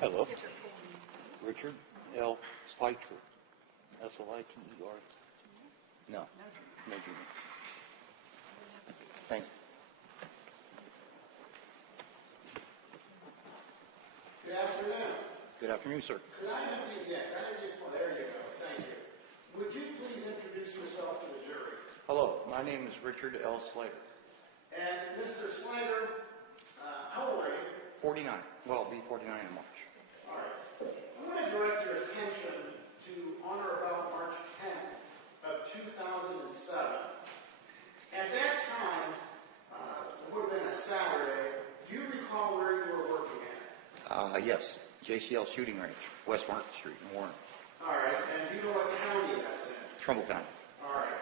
Hello. Richard L. Sliter. S-L-I-T-E-R. No. No junior. Thank you. Good afternoon. Good afternoon, sir. Could I have you again? Oh, there you go. Thank you. Would you please introduce yourself to the jury? Hello, my name is Richard L. Sliter. And Mr. Sliter, how old are you? 49. Well, I'll be 49 in March. All right. I want to direct your attention to on or about March 10th of 2007. At that time, it would have been a Saturday. Do you recall where you were working at? Yes, JCL Shooting Range, West Market Street in Warren, All right. And do you know what county that's in? Trumbull County. All right.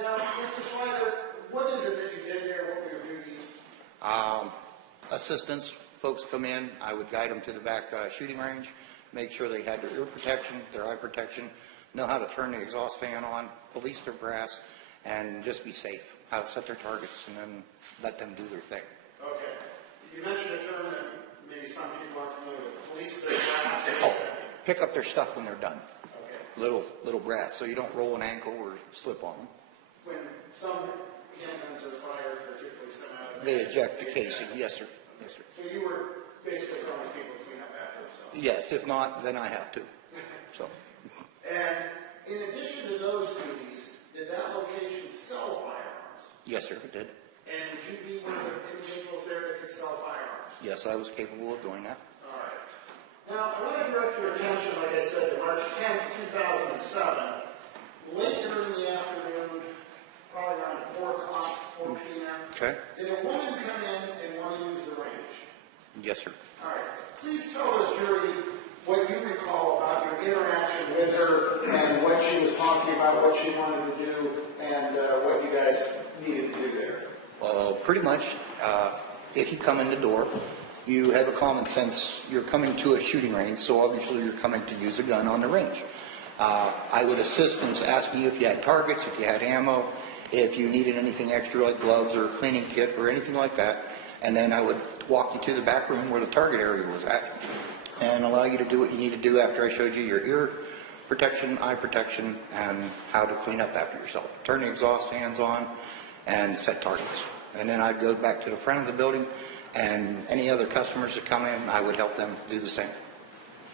Now, Mr. Sliter, what is it that you did there? What were your duties? Assistance, folks come in, I would guide them to the back shooting range, make sure they had their ear protection, their eye protection, know how to turn the exhaust fan on, police their brass, and just be safe, how to set their targets, and then let them do their thing. Okay. You mentioned a term that maybe some people aren't familiar with. Police their brass. Oh, pick up their stuff when they're done. Okay. Little brass, so you don't roll an ankle or slip on them. When some handguns are fired, particularly some out of They eject the casing, yes, sir. Yes, sir. So you were basically telling people to clean up after themselves. Yes, if not, then I have to. So, And in addition to those duties, did that location sell firearms? yes, sir, it did. And would you be one of the individuals there that could sell firearms? Yes, I was capable of doing that. All right. Now, I want to direct your attention, like I said, to March 10th, 2007. Late during the afternoon, probably around 4 o'clock, 4 p.m. Okay. Did a woman come in and want to use the range? Yes, sir. All right. Please tell us, jury, what you recall about your interaction with her and what she was talking about, what she wanted to do, and what you guys needed to do there. Well, pretty much, if you come in the door, you have a common sense, you're coming to a shooting range, so obviously you're coming to use a gun on the range. I would assist and ask you if you had targets, if you had ammo, if you needed anything extra like gloves or a cleaning kit or anything like that, and then I would walk you to the back room where the target area was at and allow you to do what you need to do after I showed you your ear protection, eye protection, and how to clean up after yourself. Turn the exhaust fans on and set targets. And then I'd go back to the front of the building, and any other customers that come in, I would help them do the same.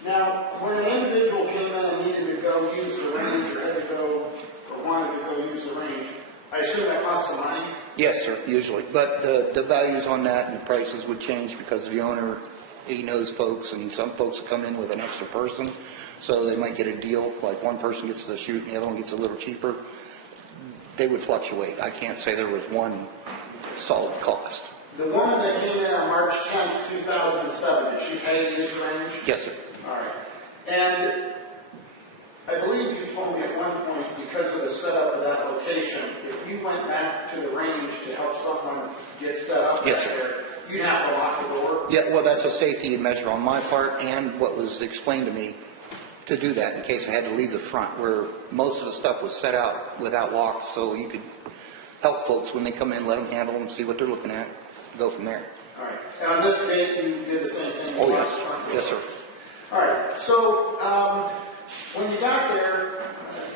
Now, when an individual came in and needed to go use the range or had to go or wanted to go use the range, I assume that cost some money? Yes, sir, usually. But the values on that and the prices would change because the owner, he knows folks, and some folks come in with an extra person, so they might get a deal, like one person gets the shoot and the other one gets a little cheaper. They would fluctuate. I can't say there was one solid cost. The woman that came in on March 10th, 2007, did she pay to use the range? Yes, sir. All right. And I believe you told me at one point, because of the setup of that location, if you went back to the range to help someone get set up Yes, back sir. there, you'd have to lock the door? Yeah, well, that's a safety measure on my part and what was explained to me to do that in case I had to leave the front, where most of the stuff was set out without locks, so you could help folks when they come in, let them handle them, see what they're looking at, go from there. All right. And on this date, you did the same thing? Oh, yes. Yes, sir. All right. So when you got there,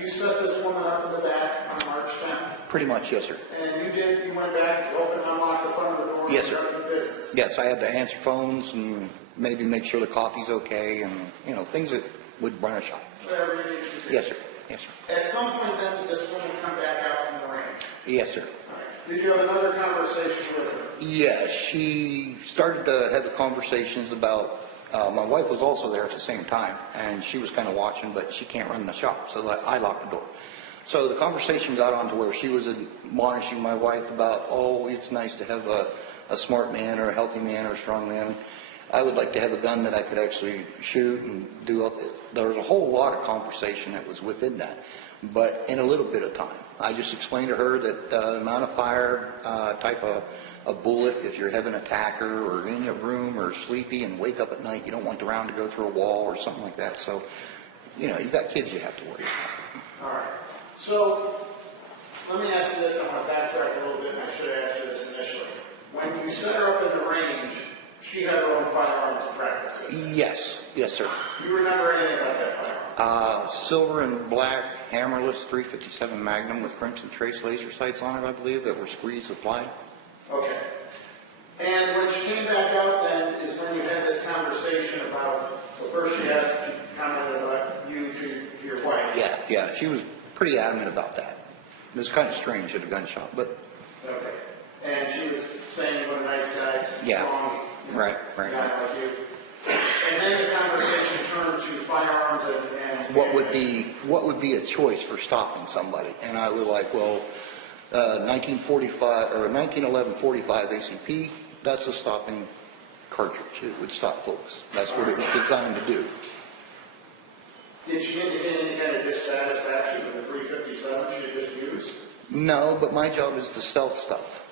you set this woman up in the back on March 10th. Pretty much, yes, sir. And you went back, you opened and unlocked the front of the door. Yes, sir. And started your business. Yes, I had to answer phones and maybe make sure the coffee's okay and, things that would run a shop. Whatever you needed to do. Yes, sir. Yes, sir. At some point then, did this woman come back out from the range? Yes, sir. All right. Did you have another conversation with her? Yeah, she started to have the conversations about, my wife was also there at the same time, and she was kind of watching, but she can't run the shop, so I locked the door. So the conversation got on to where she was admonishing my wife about, it's nice to have a smart man or a healthy man or a strong man. I would like to have a gun that I could actually shoot and do. There was a whole lot of conversation that was within that, but in a little bit of time. I just explained to her that the amount of fire, type of a bullet, if you're having an attacker or in your room or sleepy and wake up at night, you don't want the round to go through a wall or something like that. So, you've got kids you have to worry about. All right. So let me ask you this. I want to backtrack a little bit, and I should have asked you this initially. when you set her up in the range, she had her own firearm to practice with? Yes, yes, sir. You remember anything about that firearm? Silver and black hammerless 357 Magnum with crimson trace laser sights on it, I believe, that were squeezed applied. Okay. And when she came back out then is when you had this conversation about, well, first she asked, she commented about you to your wife. Yeah, she was pretty adamant about that. It was kind of strange at a gun shop, but... Okay. And she was saying what a nice guy, Yeah. strong Right. guy like you. And then the conversation turned to firearms and What would be a choice for stopping somebody? And I was like, well, 1945 or 1911 45 ACP, that's a stopping cartridge. It would stop folks. That's what it was designed to do. Did she indicate any kind of dissatisfaction with the 357 she had just used? No, but my job is to sell stuff.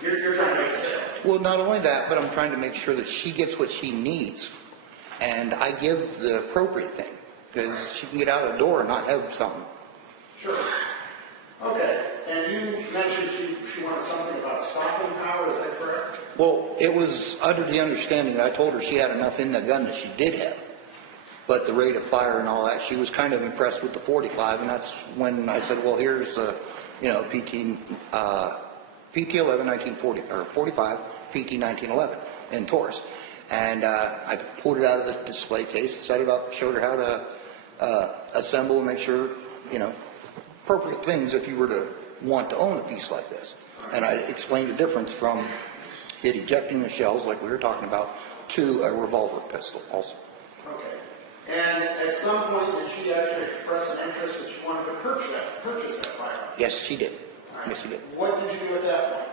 You're trying to make a sale. Well, not only that, but I'm trying to make sure that she gets what she needs. And I give the appropriate thing, because she can get out of the door and not have something. Sure. Okay. And you mentioned she wanted something about stopping power, is that correct? Well, it was under the understanding that I told her she had enough in the gun that she did have. But the rate of fire and all that, she was kind of impressed with the 45, and that's when I said, well, here's PT 11 1940 or 45 PT 1911 in Taurus, and I pulled it out of the display case, set it up, showed her how to assemble and make sure appropriate things if you were to want to own a piece like this. And I explained the difference from it ejecting the shells like we were talking about to a revolver pistol also. Okay. And at some point, did she actually express an interest that she wanted to purchase that firearm? Yes, she did. All right. Yes, she did. What did you do at that point?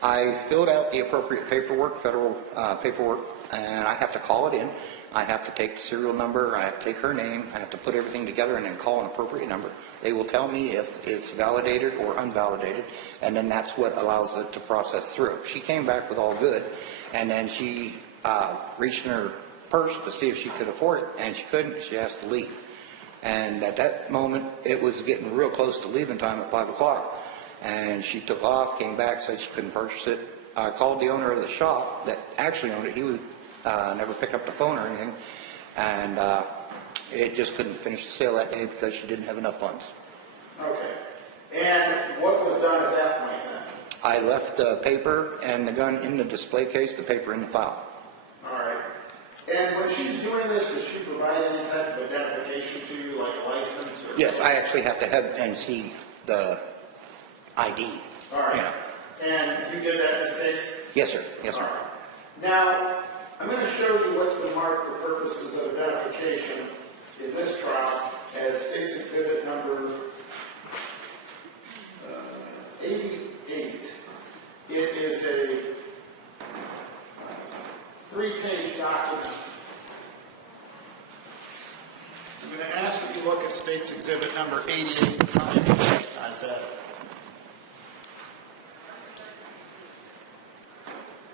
I filled out the appropriate paperwork, federal paperwork, and I have to call it in. I have to take the serial number, I have to take her name, I have to put everything together and then call an appropriate number. They will tell me if it's validated or unvalidated, and then that's what allows it to process through. She came back with all good, and then she reached in her purse to see if she could afford it, and she couldn't. She asked to leave. And at that moment, it was getting real close to leaving time at 5 o'clock. And she took off, came back, said she couldn't purchase it. I called the owner of the shop that actually owned it. He would never pick up the phone or anything. And it just couldn't finish the sale that day because she didn't have enough funds. Okay. And what was done at that point then? I left the paper and the gun in the display case, the paper in the file. All right. And when she's doing this, does she provide any type of identification to you, like a license? Or Yes, I actually have to have and see the ID. All right. Yeah. And you did that in this case? Yes, sir. Yes, sir. All right. Now, I'm going to show you what's been marked for purposes of identification in this trial as State's Exhibit number 88. It is a 3-page document. I'm going to ask that you look at State's Exhibit number 88 in front of you. How's that?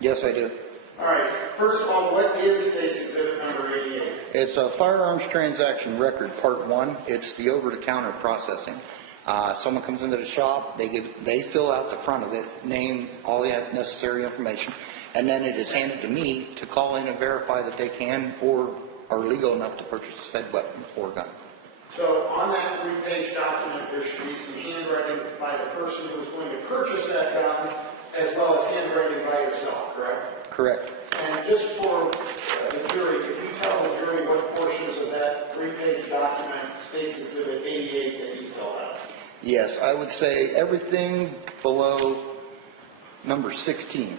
Yes, I do. All right. First of all, what is State's Exhibit number 88? It's a firearms transaction record, part 1. It's the over-the-counter processing. Someone comes into the shop, they fill out the front of it, name, all the necessary information, and then it is handed to me to call in and verify that they can or are legal enough to purchase a said weapon or gun. So on that 3-page document, there should be some handwriting by the person who is going to purchase that gun, as well as handwriting by yourself, correct? Correct. And just for the jury, could you tell the jury what portions of that 3-page document, State's Exhibit 88, that you filled out? Yes, I would say everything below number 16.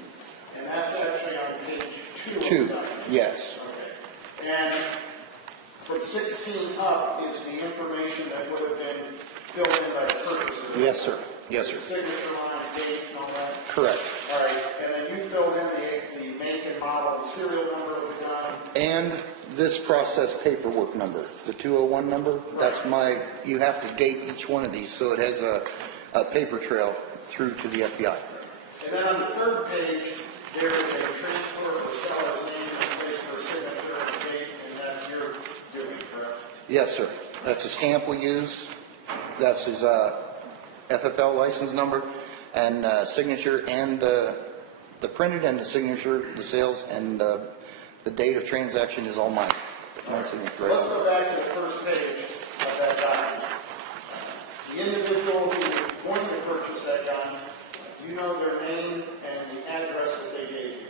And that's actually on page 2 of the 2, document. yes. Okay. And from 16 up is the information that would have been filled in by the purchaser. Yes, sir. Yes, The sir. signature line, date, and all that. Correct. All right, and then you filled in the make and model and serial number of the gun. And this process paperwork number, the 201 number, that's you have to date each one of these so it has a paper trail through to the FBI. And then on the 3rd page, there is a transfer or seller's name and place for a signature and a date, and that's your doing, correct? Yes, sir. That's a stamp we use. That's his FFL license number and signature and The printed and the signature, the sales, and the date of transaction is all mine. My signature. Let's go back to the first page of that document. The individual who is going to purchase that gun, you know their name and the address that they gave you.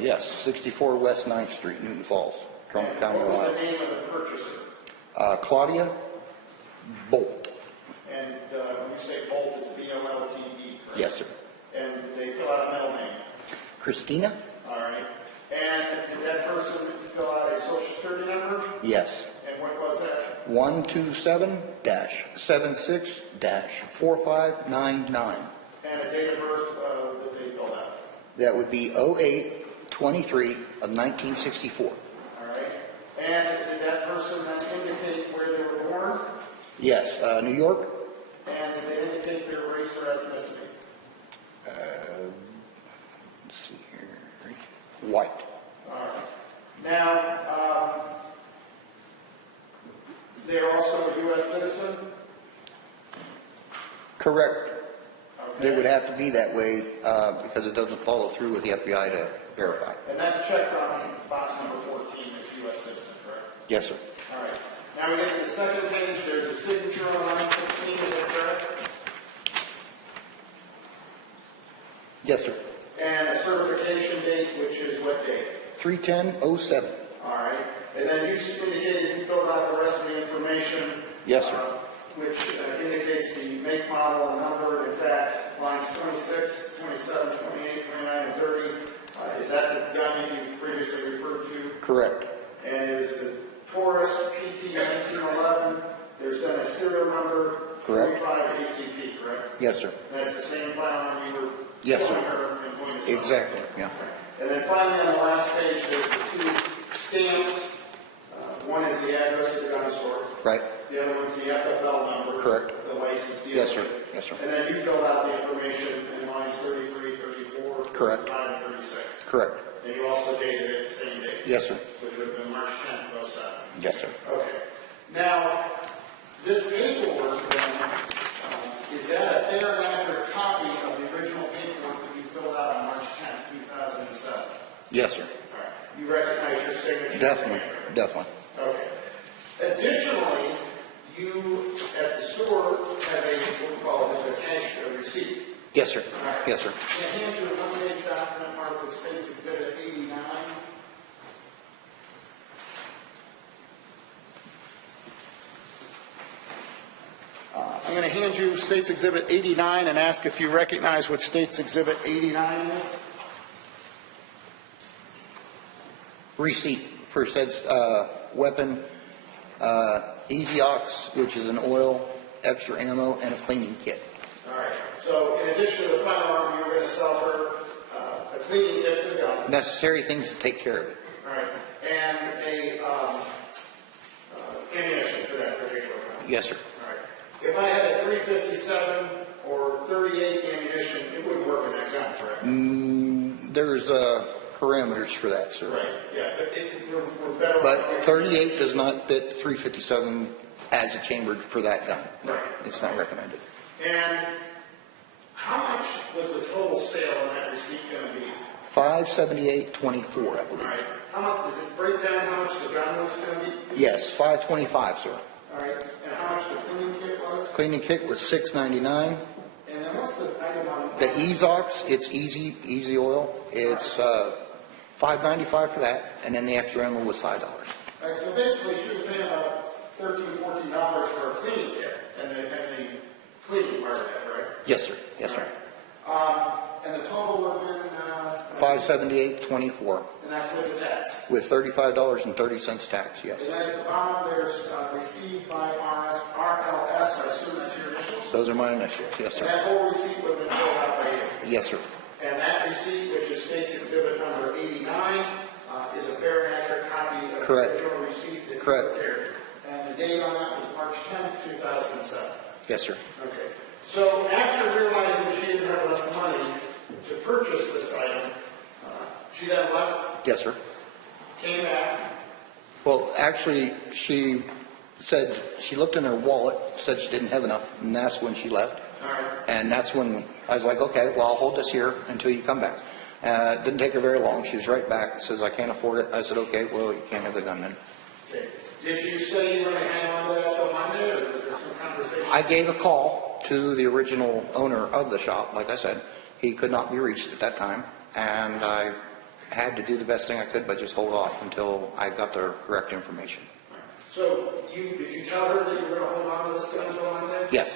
Yes, 64 West 9th Street, Newton Falls, Trumbull And County, what was Ohio. the name of the purchaser? Claudia Bolt. And when you say Bolt, it's B-O-L-T-E, correct? Yes, sir. And they fill out a middle name. Christina? All right. And did that person fill out a social security number? Yes. And what was that? 127-76-4599. And a date of birth that they filled out? That would be 08/23 of 1964. All right. And did that person then indicate where they were born? Yes, New York. And did they indicate their race or ethnicity? Let's see here. White. All right. Now, they're also a U.S. citizen? Correct. Okay. It would have to be that way because it doesn't follow through with the FBI to verify. And that's checked on box number 14 as U.S. citizen, correct? Yes, sir. All right. Now we get to the second page. There's a signature on line 16. Is that correct? Yes, sir. And a certification date, which is what date? 3/10/07. All right. And then you indicated you filled out the rest of the information. Yes, sir. Which indicates the make, model, and number. In fact, lines 26, 27, 28, 29, and 30. Is that the gun that you previously referred to? Correct. And it is the Taurus PT 1911. There's then a serial number. Correct. 45 ACP, correct? Yes, sir. And that's the same firearm you were Yes, sir. showing her and going to sell. Exactly. Yeah. And then finally, on the last page, there's the two stamps. One is the address of the gun store. Right. The other one's the FFL number. Correct. The license deal. Yes, sir. Yes, sir. And then you filled out the information in lines 33, 34, Correct. 35, and 36. Correct. And you also dated it the same date. Yes, sir. Which would have been March 10th, 07. Yes, sir. Okay. Now, this paperwork then, is that a fair and accurate copy of the original paperwork that you filled out on March 10th, 2007? Yes, sir. All right. You recognize your signature? Definitely. Definitely. Okay. Additionally, you at the store have a, what we call just a cash receipt. Yes, sir. All right. Yes, sir. Can I hand you a one-page document marked with States Exhibit 89? I'm going to hand you States Exhibit 89 and ask if you recognize what States Exhibit 89 is. Receipt for said weapon, Easy Ox, which is an oil, extra ammo, and a cleaning kit. All right. So in addition to the firearm, you're going to sell her a cleaning kit for the gun. Necessary things to take care of it. All right. And a ammunition for that particular gun. Yes, sir. All right. If I had a 357 or 38 ammunition, it wouldn't work in that gun, correct? There's parameters for that, sir. Right. Yeah. But we're better. But off- 38 does not fit 357 as a chambered for that gun. Right. It's not recommended. And how much was the total sale on that receipt going to be? $578.24, I believe. All right. How much, does it break down how much the gun was going to be? Yes, $525, sir. All right. And how much the cleaning kit was? Cleaning kit was $699. And then what's the item on? The Ezox, it's easy oil. It's $5.95 for that, and then the extra ammo was $5. All right. So basically, she was paying about $13, $14 for a cleaning kit and the cleaning part of that, right? Yes, sir. Yes, sir. And the total would have been. $578.24 And that's with the tax. with $35.30 tax. Yes, And then at the bottom, there's received by RLS. I assume that's your initials. those are my initials. Yes, And sir. that whole receipt would have been filled out by you. Yes, sir. And that receipt, which is State's Exhibit number 89, is a fair and accurate copy of Correct. the original receipt that you Correct. prepared. And the date on that was March 10th, 2007. Yes, sir. Okay. So after realizing she didn't have enough money to purchase this item, she then left, Yes, sir. came back. Well, actually, she said she looked in her wallet, said she didn't have enough, and that's when she left. All right. And that's when I was like, okay, well, I'll hold this here until you come back. It didn't take her very long. She was right back, says, I can't afford it. I said, okay, well, you can't have the gun then. Okay. Did you say you were going to hang on to that till Monday, or was there some conversation? I gave a call to the original owner of the shop, like I said. He could not be reached at that time, and I had to do the best thing I could, but just hold off until I got the correct information. So, did you tell her that you were going to hold on to this gun until Monday? Yes,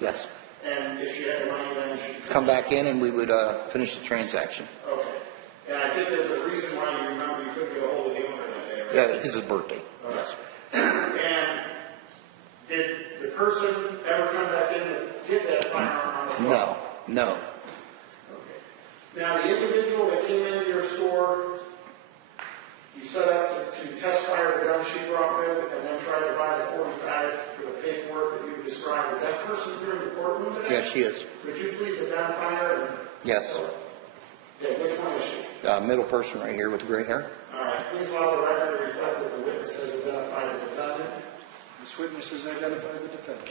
yes. And if she had the money, then she could Come back in and we would finish the transaction. Okay. And I think there's a reason why you remember you couldn't get a hold of the owner that day, right? Yeah, it's his birthday. Okay. Yes. And did the person ever come back in to get that firearm on the floor? No. Okay. Now, the individual that came into your store, you set up to test fire the gun she brought with and then tried to buy the 45 for the paperwork that you described. Is that person here in the courtroom today? Yes, she is. Could you please identify her? Yes. Okay, which one is she? Middle person right here with the gray hair. All right, please allow the record to reflect that the witness has identified the defendant. This witness has identified the defendant.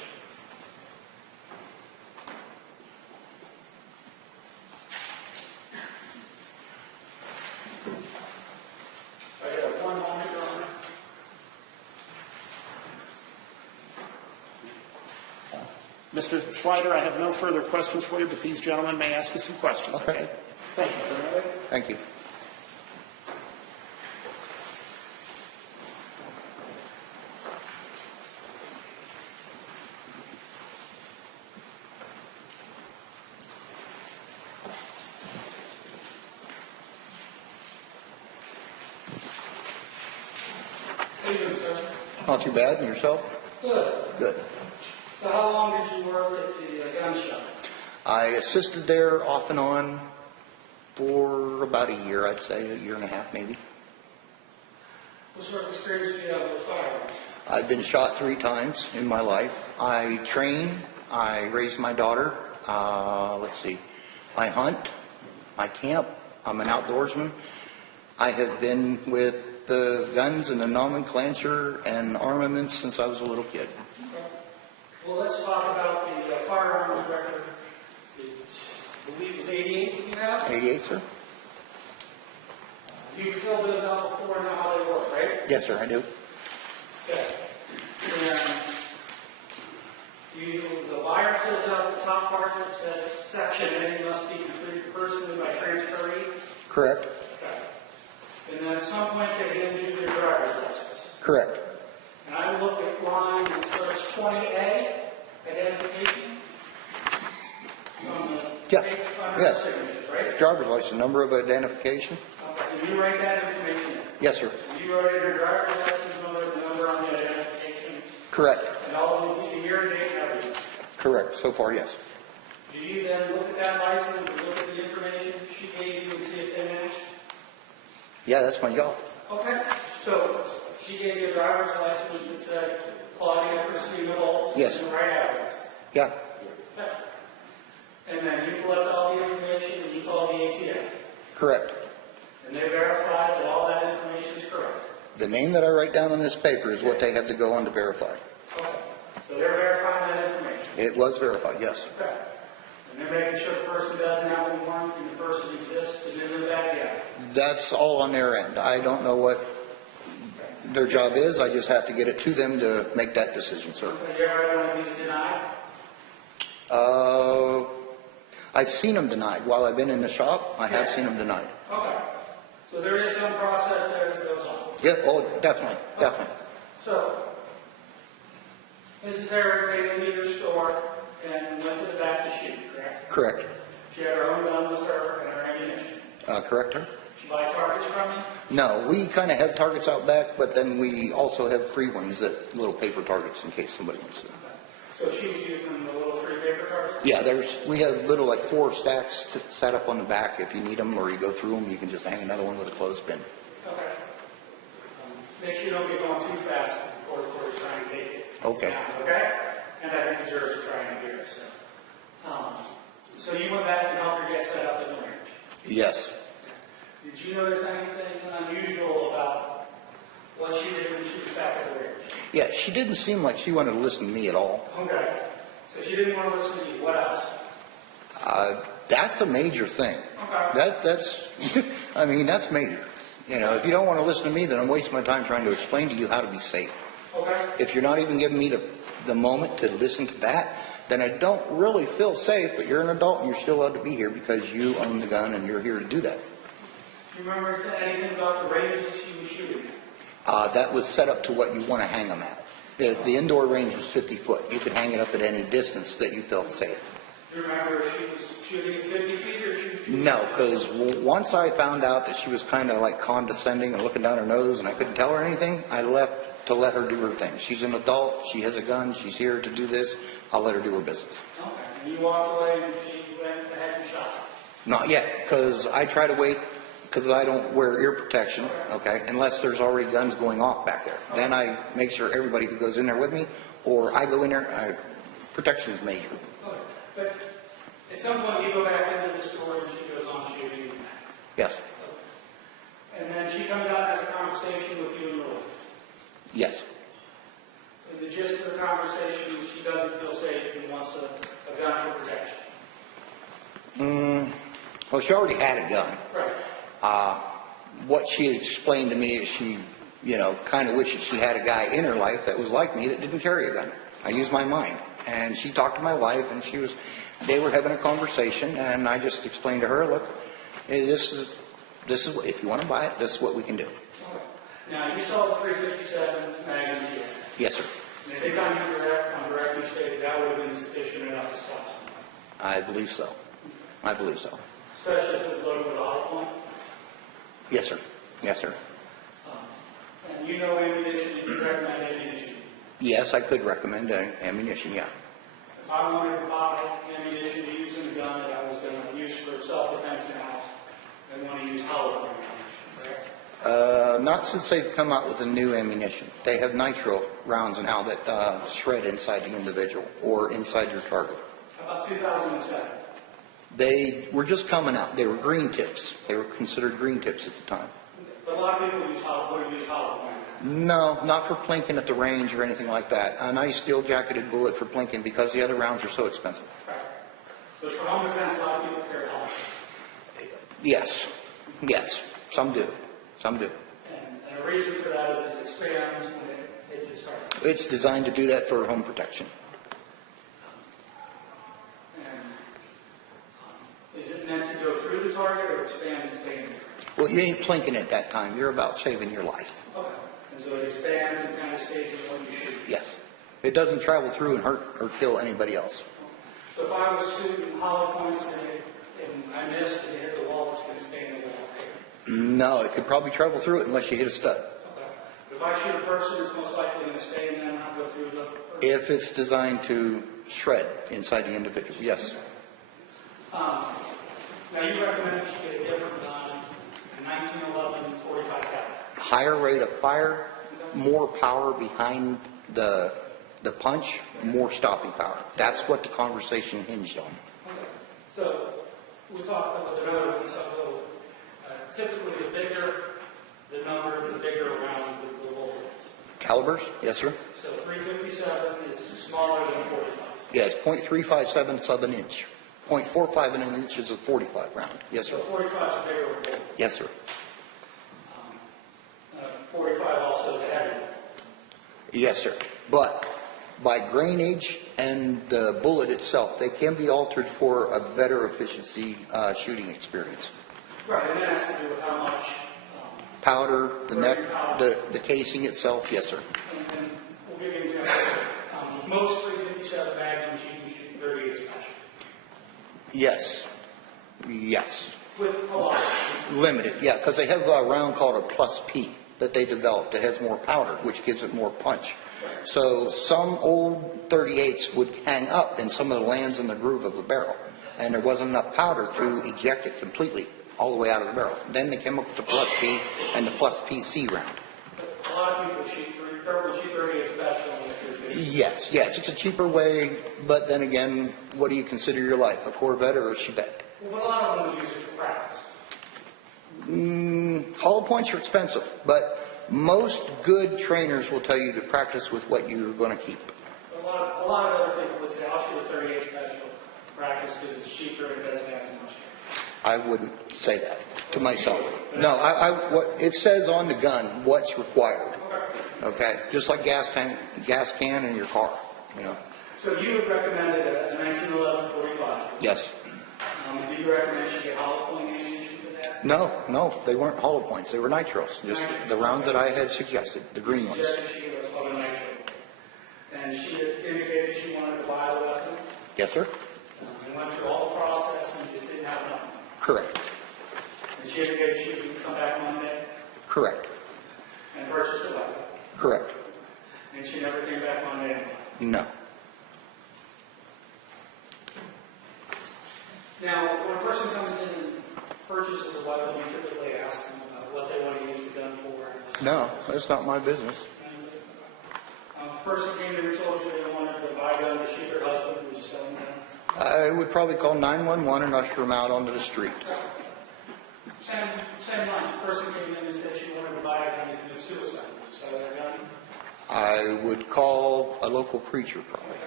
I have one moment, Your Honor. Mr. Sliter, I have no further questions for you, but these gentlemen may ask you some questions, Okay. okay? Thank you, sir. Thank you. How you doing, sir? Not too bad. And yourself? Good. Good. So how long did you work at the gun shop? I assisted there off and on for about a year, I'd say, a year and a half maybe. What sort of experience do you have with firearms? I've been shot 3 times in my life. I train. I raise my daughter. Let's see. I hunt. I camp. I'm an outdoorsman. I have been with the guns and the nomenclature and armaments since I was a little kid. Okay. Well, let's talk about the firearms record. I believe it was 88 that you have? 88, sir? You filled those out before and know how they work, right? Yes, sir, I do. Okay. And the buyer fills out the top part that says section A must be completed personally by transferee. Correct. Okay. And then at some point they hand you their driver's license. Correct. And I look at line that starts 20A, identification. On the Yeah. page under Yes. the signatures, right? Driver's license, number of identification? Okay. Did you write that information in? Yes, sir. You wrote in your driver's license number, the number on the identification, Correct. and all of the year and date and everything. Correct. So far, yes. Do you then look at that license and look at the information she gave you and see if they match? Yeah, that's my job. Okay. So she gave you a driver's license that said Claudia Hoerig. Yes. And the right address. Yeah. Okay. And then you collect all the information and you call the ATF. Correct. And they verify that all that information is correct. The name that I write down on this paper is what they have to go on to verify. Okay. So they're verifying that information. It was verified, yes. Okay. And they're making sure the person doesn't have a warrant and the person exists and isn't a bad guy. That's all on their end. I don't know what their job is. I just have to get it to them to make that decision, sir. Have you ever had one of these denied? I've seen them denied. While I've been in the shop, I have seen them denied. Okay. So there is some process there that goes on. Yeah, oh, definitely, definitely. So, Mrs. Hoerig came into your store and went to the back to shoot, correct? Correct. She had her own gun with her and her ammunition. Correct, sir? She buy targets from you? No, we kind of have targets out back, but then we also have free ones, that little paper targets in case somebody wants them. So she was using the little free paper targets? Yeah, we have little like 4 stacks set up on the back. If you need them or you go through them, you can just hang another one with a clothespin. Okay. Make sure you don't get going too fast because the court is trying to take it Okay. down, okay? And I think the jurors are trying to hear it, so. So you went back and helped her get set up in the range. Yes. Did you notice anything unusual about what she did when she was back at the range? Yeah, she didn't seem like she wanted to listen to me at all. Okay. So she didn't want to listen to you. What else? That's a major thing. Okay. That's, I mean, that's major. You know, if you don't want to listen to me, then I'm wasting my time trying to explain to you how to be safe. Okay. If you're not even giving me the moment to listen to that, then I don't really feel safe, but you're an adult and you're still allowed to be here because you own the gun and you're here to do that. Do you remember anything about the ranges she was shooting at? That was set up to what you want to hang them at. The indoor range was 50 foot. You could hang it up at any distance that you felt safe. Do you remember if she was shooting at 50 feet or she was shooting? No, because once I found out that she was kind of like condescending and looking down her nose and I couldn't tell her anything, I left to let her do her thing. She's an adult. She has a gun. She's here to do this. I'll let her do her business. Okay. And you walked away and she went ahead and shot. Not yet, because I try to wait, because I don't wear ear protection, okay, unless there's already guns going off back there. Then I make sure everybody who goes in there with me, or I go in there, protection is major. Okay. But at some point you go back into the store and she goes on shooting. Yes, And then she comes out and has a conversation with you and Lily. yes. In the gist of the conversation, she doesn't feel safe and wants a gun for protection. Well, she already had a gun. Right. What she explained to me is she, you know, kind of wishes she had a guy in her life that was like me that didn't carry a gun. I used my mind. And she talked to my wife and they were having a conversation and I just explained to her, look, this is, if you want to buy it, this is what we can do. Okay. Now, you saw the 357 Magnum here. Yes, sir. And if they found you directly stated that would have been sufficient enough to stop someone. I believe so. I believe so. Especially if it was loaded with a hollow point. Yes, sir. Yes, sir. And you know ammunition, you recommend ammunition. Yes, I could recommend ammunition, yeah. If I wanted to buy ammunition to use in a gun that I was going to use for self-defense in the house, I want to use hollow point ammunition, correct? Not since they've come out with the new ammunition. They have nitro rounds now that shred inside the individual or inside your target. How about 2007? They were just coming out. They were green tips. They were considered green tips at the time. But a lot of people use hollow point. No, not for plinking at the range or anything like that. A nice steel-jacketed bullet for plinking because the other rounds are so expensive. Right. So for home defense, a lot of people carry hollow point. Yes. Yes. Some do. Some do. And the reason for that is it expands when it hits its target. It's designed to do that for home protection. And is it meant to go through the target or expand and stay in there? Well, you ain't plinking at that time. You're about saving your life. Okay. And so it expands and kind of stays in what you shoot. Yes. It doesn't travel through and hurt or kill anybody else. So if I was shooting hollow points and I missed and it hit the wall, it's going to stay in the wall. No, it could probably travel through it unless you hit a stud. Okay. But if I shoot a person, it's most likely going to stay in there and not go through the person. If it's designed to shred inside the individual, yes. Now you recommend that she get a different gun, a 1911 45 caliber. Higher rate of fire, more power behind the punch, more stopping power. That's what the conversation hinged on. Okay. So we talked about another one. So typically, the bigger the number, the bigger around the bullet is. Calibers, yes, sir. So 357 is smaller than 45. Yes, .357 of an inch. 0.45 of an inch is a 45 round. Yes, So sir. 45 is bigger bullet. Yes, sir. 45 also is heavier. Yes, sir. But by grainage and the bullet itself, they can be altered for a better efficiency shooting experience. Right, and that has to do with how much. Powder, the neck, the casing itself, yes, sir. And we'll give you an example. Most 357 Magnums you can shoot 38 special. Yes. Yes. With a lot. Limited, yeah, because they have a round called a plus P that they developed that has more powder, which gives it more punch. So some old 38s would hang up in some of the lands in the groove of the barrel, and there wasn't enough powder to eject it completely all the way out of the barrel. Then they came up with the plus P and the plus PC round. A lot of people shoot 38 special. Yes, yes, it's a cheaper way, but then again, what do you consider your life, a Corvette or a Chevette? Well, a lot of them use it for practice. Hollow points are expensive, but most good trainers will tell you to practice with what you're going to keep. A lot of other people would say, I'll shoot a 38 special practice because it's cheaper and it doesn't have too much gas. I wouldn't say that to myself. No, what it says on the gun, what's required. Okay, just like gas can in your car, you know. So you would recommend it as a 1911 45? Yes. Do you recommend she get hollow point ammunition for that? No, they weren't hollow points. They were nitros. Just the rounds that I had suggested, the green ones. Suggested she get what's called a nitro. And she had indicated she wanted to buy a weapon. Yes, sir. And went through all the process and just didn't have enough. Correct. And she indicated she would come back Monday Correct. and purchase the weapon. Correct. And she never came back Monday. No. Now, when a person comes in and purchases a weapon, we typically ask them what they want to use the gun for. No, that's not my business. And if a person came to you and told you they wanted to buy a gun to shoot their husband, would you sell them a gun? I would probably call 911 and usher them out onto the street. Same lines. A person came in and said she wanted to buy a gun to commit suicide. Would you sell their gun? I would call a local preacher, probably.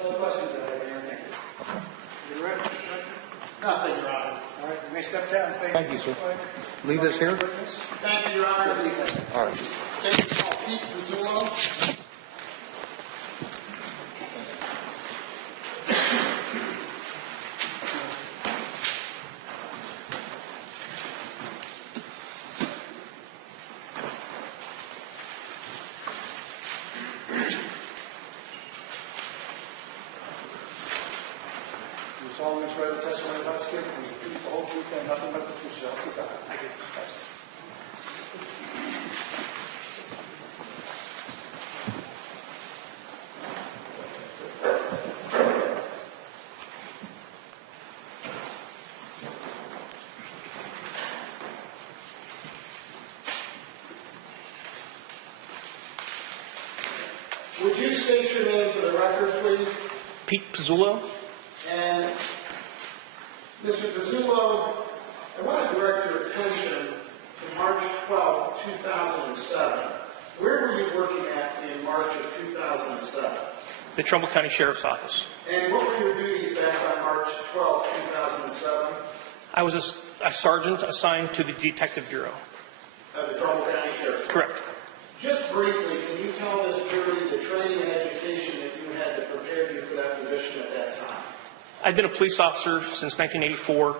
Other questions that I have here? Thank you. You ready? Nothing, Your Honor. All right, you may step down. Thank you, sir. Leave this here? Thank you, Your Honor. All right. Statement called Pete Pizzulo. You solemnly swear the testimony about to give, and the truth, the whole truth, and nothing but the truth, so help you God. Thank you. Would you state your name for the record, please? Pete Pizzulo. And Mr. Pizzulo, I want to direct your attention to March 12, 2007. Where were you working at in March of 2007? The Trumbull County Sheriff's Office. And what were your duties back on March 12, 2007 I was a sergeant assigned to the Detective Bureau. at the Trumbull County Sheriff's Office? Correct. Just briefly, can you tell this jury the training and education that you had that prepared you for that position at that time? I'd been a police officer since 1984.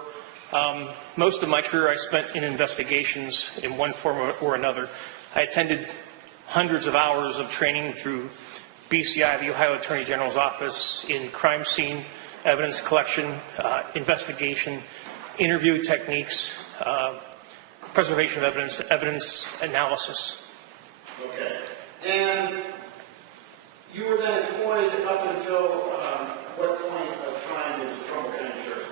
Most of my career I spent in investigations in one form or another. I attended hundreds of hours of training through BCI, the Ohio Attorney General's Office, in crime scene, evidence collection, investigation, interview techniques, preservation of evidence, evidence analysis. Okay. And you were then employed up until what point of time was the Trumbull County Sheriff's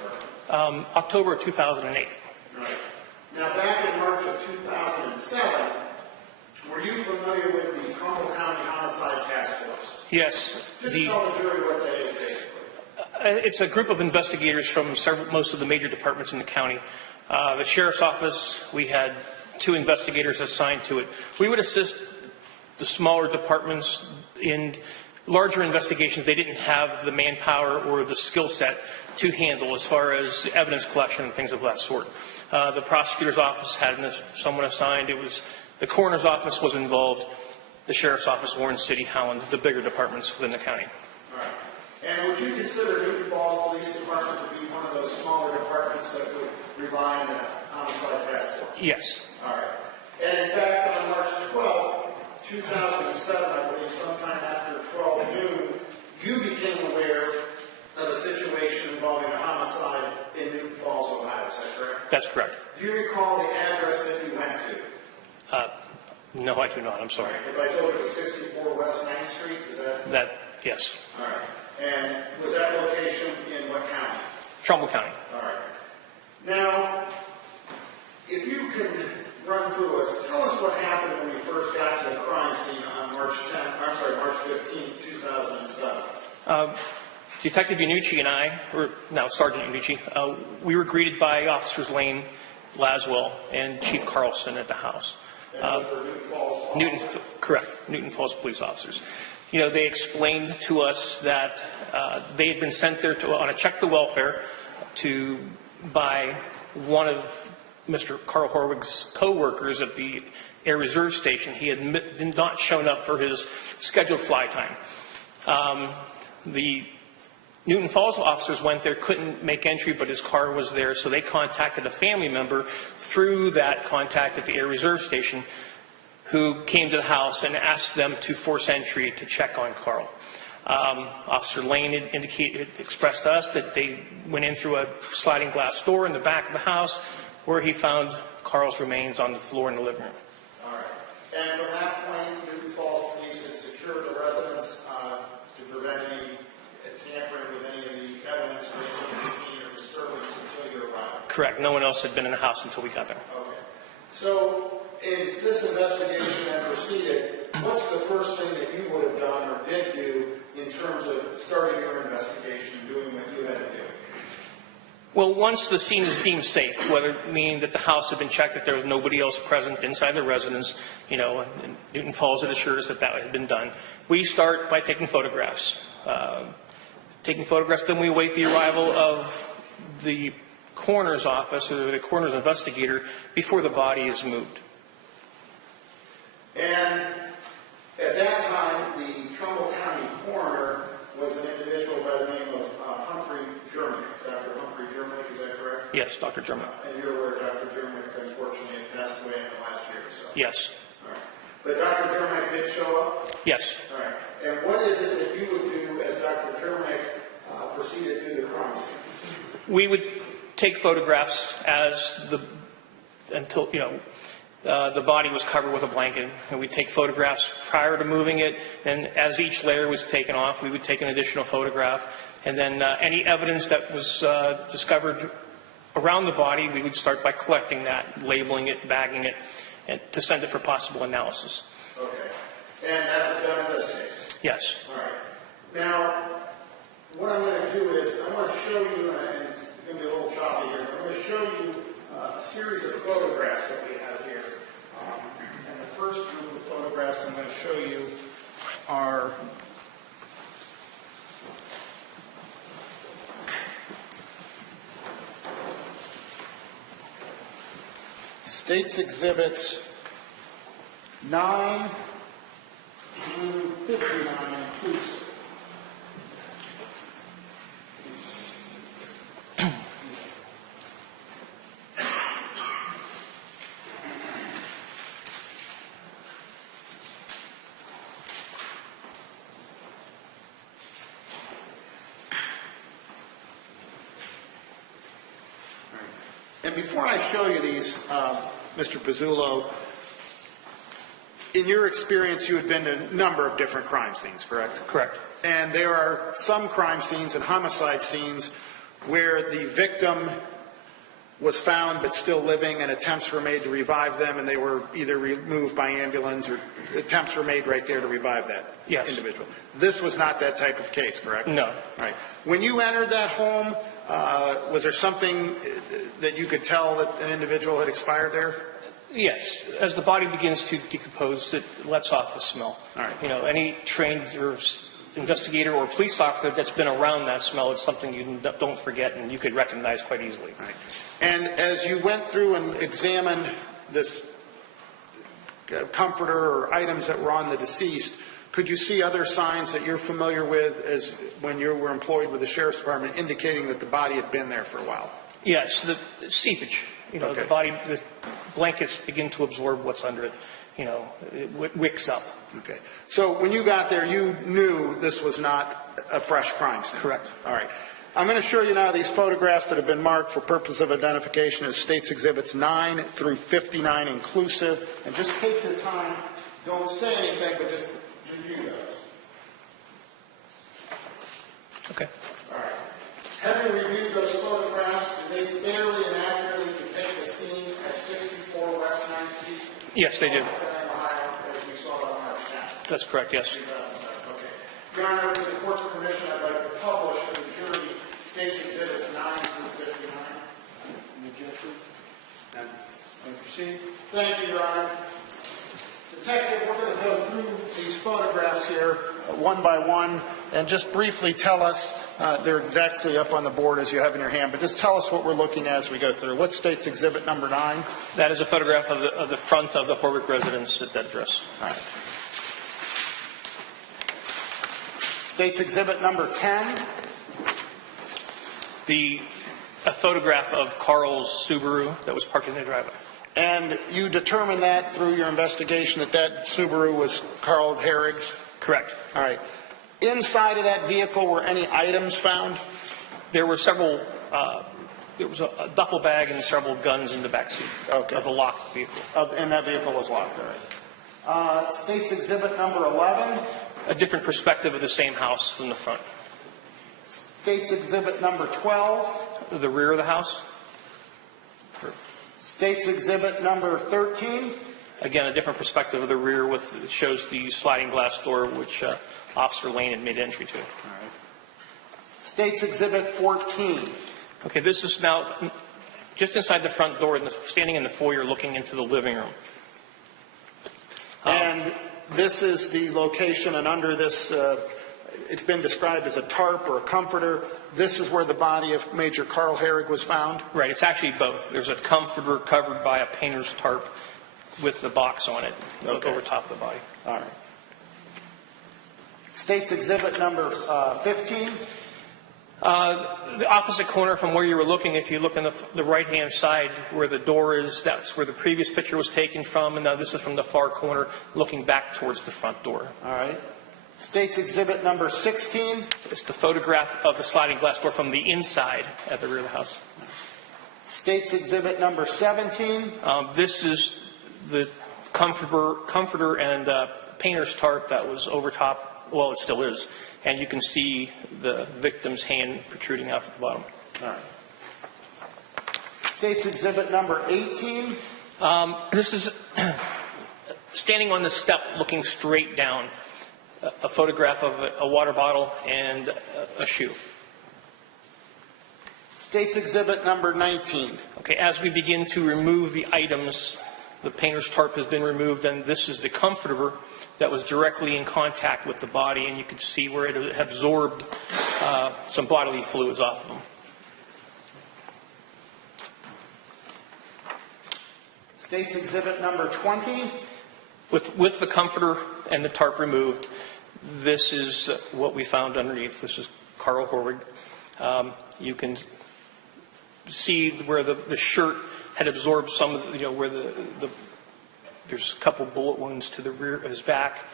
Department? October of 2008. Right. Now, back in March of 2007, were you familiar with the Trumbull County Homicide Task Force? Yes. Just tell the jury what that is, basically. It's a group of investigators from most of the major departments in the county. The Sheriff's Office, we had 2 investigators assigned to it. We would assist the smaller departments in larger investigations. They didn't have the manpower or the skill set to handle as far as evidence collection and things of that sort. The prosecutor's office had someone assigned. It was the coroner's office was involved. The Sheriff's Office, Warren City, Howland, the bigger departments within the county. All right. And would you consider Newton Falls Police Department to be one of those smaller departments that would rely on the Homicide Task Force? Yes. All right. And in fact, on March 12, 2007, I believe, sometime after 12 noon, you became aware of a situation involving a homicide in Newton Falls, Ohio. Is that correct? That's correct. Do you recall the address that you went to? No, I do not. I'm sorry. If I told you it was 64 West 9th Street, is that? Yes. All right. And was that location in what county? Trumbull County. All right. Now, if you can run through us, tell us what happened when you first got to the crime scene on March 15, 2007. Detective Yanucci and I, or now Sergeant Yanucci, we were greeted by Officers Lane, Laswell, and Chief Carlson at the house. And those were Newton Falls. Correct. Newton Falls police officers. You know, they explained to us that they had been sent there on a check the welfare. by one of Mr. Carl Horwig's co-workers at the Air Reserve Station. He had not shown up for his scheduled fly time. The Newton Falls officers went there, couldn't make entry, but his car was there, so they contacted a family member through that contact at the Air Reserve Station, who came to the house and asked them to force entry to check on Carl. Officer Lane expressed to us that they went in through a sliding glass door in the back of the house, where he found Carl's remains on the floor in the living room. All right. And from that point, Newton Falls Police had secured the residence to prevent any tampering with any of the evidence or any of the scene or disturbance until you arrived. Correct. No one else had been in the house until we got there. Okay. So, as this investigation had proceeded, what's the first thing that you would have done or did do in terms of starting your investigation and doing what you had to do? Well, once the scene is deemed safe, meaning that the house had been checked, that there was nobody else present inside the residence, and Newton Falls had assured us that that had been done, we start by taking photographs. Then we await the arrival of the coroner's office or the coroner's investigator before the body is moved. And at that time, the Trumbull County coroner was an individual by the name of Humphrey German. Dr. Humphrey German, is that correct? Yes, Dr. German. And you're aware Dr. German, unfortunately, has passed away in the last year or so? Yes. All right. But Dr. German did show up? Yes. All right. And what is it that you would do as Dr. German proceeded through the crime scene? We would take photographs until the body was covered with a blanket, and we'd take photographs prior to moving it, and as each layer was taken off, we would take an additional photograph, and then any evidence that was discovered around the body, we would start by collecting that, labeling it, bagging it, and to send it for possible analysis. Okay. And that was done in this case? Yes. All right. Now, what I'm going to do is I'm going to show you, and it's going to be a little choppy here, but I'm going to show you a series of photographs that we have here. And the first group of photographs I'm going to show you are States Exhibits 9 through 59 inclusive. And before I show you these, Mr. Pizzulo, in your experience, you had been to a number of different crime scenes, correct? Correct. And there are some crime scenes and homicide scenes where the victim was found but still living and attempts were made to revive them, and they were either removed by ambulance or attempts were made right there to revive that individual. This was not that type of case, correct? No. Right. When you entered that home, was there something that you could tell that an individual had expired there? Yes. As the body begins to decompose, it lets off the smell. All right. Any trained or investigator or police officer that's been around that smell, it's something you don't forget and you could recognize quite easily. Right. And as you went through and examined this comforter or items that were on the deceased, could you see other signs that you're familiar with as when you were employed with the Sheriff's Department indicating that the body had been there for a while? Yes, the seepage. Okay. The body, the blankets begin to absorb what's under it. It wicks up. Okay. So when you got there, you knew this was not a fresh crime scene? Correct. All right. I'm going to show you now these photographs that have been marked for purpose of identification as States Exhibits 9 through 59 inclusive. And just take your time. Don't say anything, but just review those. Okay. All right. Having reviewed those photographs, do they fairly and accurately depict the scene at 64 West 9th Street? Yes, they do. Ohio, as we saw on March 10th? That's correct, yes. 2007. Okay. Your Honor, with the court's permission, I'd like to publish for the jury States Exhibits 9 through 59. Any objection? None. May I proceed? Thank you, Your Honor. Detective, we're going to go through these photographs here one by one and just briefly tell us They're exactly up on the board as you have in your hand, but just tell us what we're looking at as we go through. What state's exhibit number 9? That is a photograph of the front of the Hoerig residence at that address. All right. State's exhibit number 10? A photograph of Carl's Subaru that was parked in the driveway. And you determined that through your investigation that Subaru was Carl Hoerig's? Correct. All right. Inside of that vehicle, were any items found? There were several, there was a duffel bag and several guns in the backseat of the locked vehicle. And that vehicle was locked, all right. State's exhibit number 11? A different perspective of the same house from the front. State's exhibit number 12? The rear of the house. State's exhibit number 13? Again, a different perspective of the rear it shows the sliding glass door which Officer Lane had made entry to. All right. State's exhibit 14? Okay, this is now just inside the front door, standing in the foyer looking into the living room. And this is the location, and under this, it's been described as a tarp or a comforter. This is where the body of Major Carl Hoerig was found? Right, it's actually both. There's a comforter covered by a painter's tarp with the box on it over top of the body. All right. State's exhibit number 15? The opposite corner from where you were looking, if you look on the right-hand side where the door is, that's where the previous picture was taken from, and now this is from the far corner looking back towards the front door. All right. State's exhibit number 16? It's the photograph of the sliding glass door from the inside at the rear of the house. State's exhibit number 17? This is the comforter and painter's tarp that was over top, well, it still is, and you can see the victim's hand protruding out from the bottom. All right. State's exhibit number 18? This is standing on the step looking straight down, a photograph of a water bottle and a shoe. State's exhibit number 19. Okay, as we begin to remove the items, the painter's tarp has been removed, and this is the comforter that was directly in contact with the body, and you can see where it absorbed some bodily fluids off of them. State's exhibit number 20. With the comforter and the tarp removed, this is what we found underneath. This is Carl Hoerig. You can see where the shirt had absorbed some of the, where there's a couple bullet wounds to the rear of his back,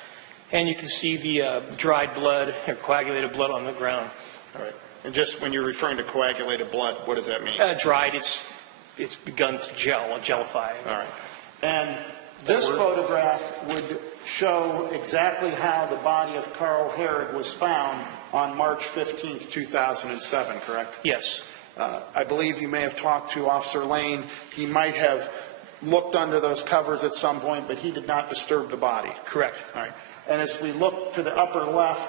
and you can see the dried blood or coagulated blood on the ground. All right. And just when you're referring to coagulated blood, what does that mean? Dried, it's begun to gelify. All right. And this photograph would show exactly how the body of Carl Hoerig was found on March 15th, 2007, correct? Yes. I believe you may have talked to Officer Lane. He might have looked under those covers at some point, but he did not disturb the body. Correct. All right. And as we look to the upper left,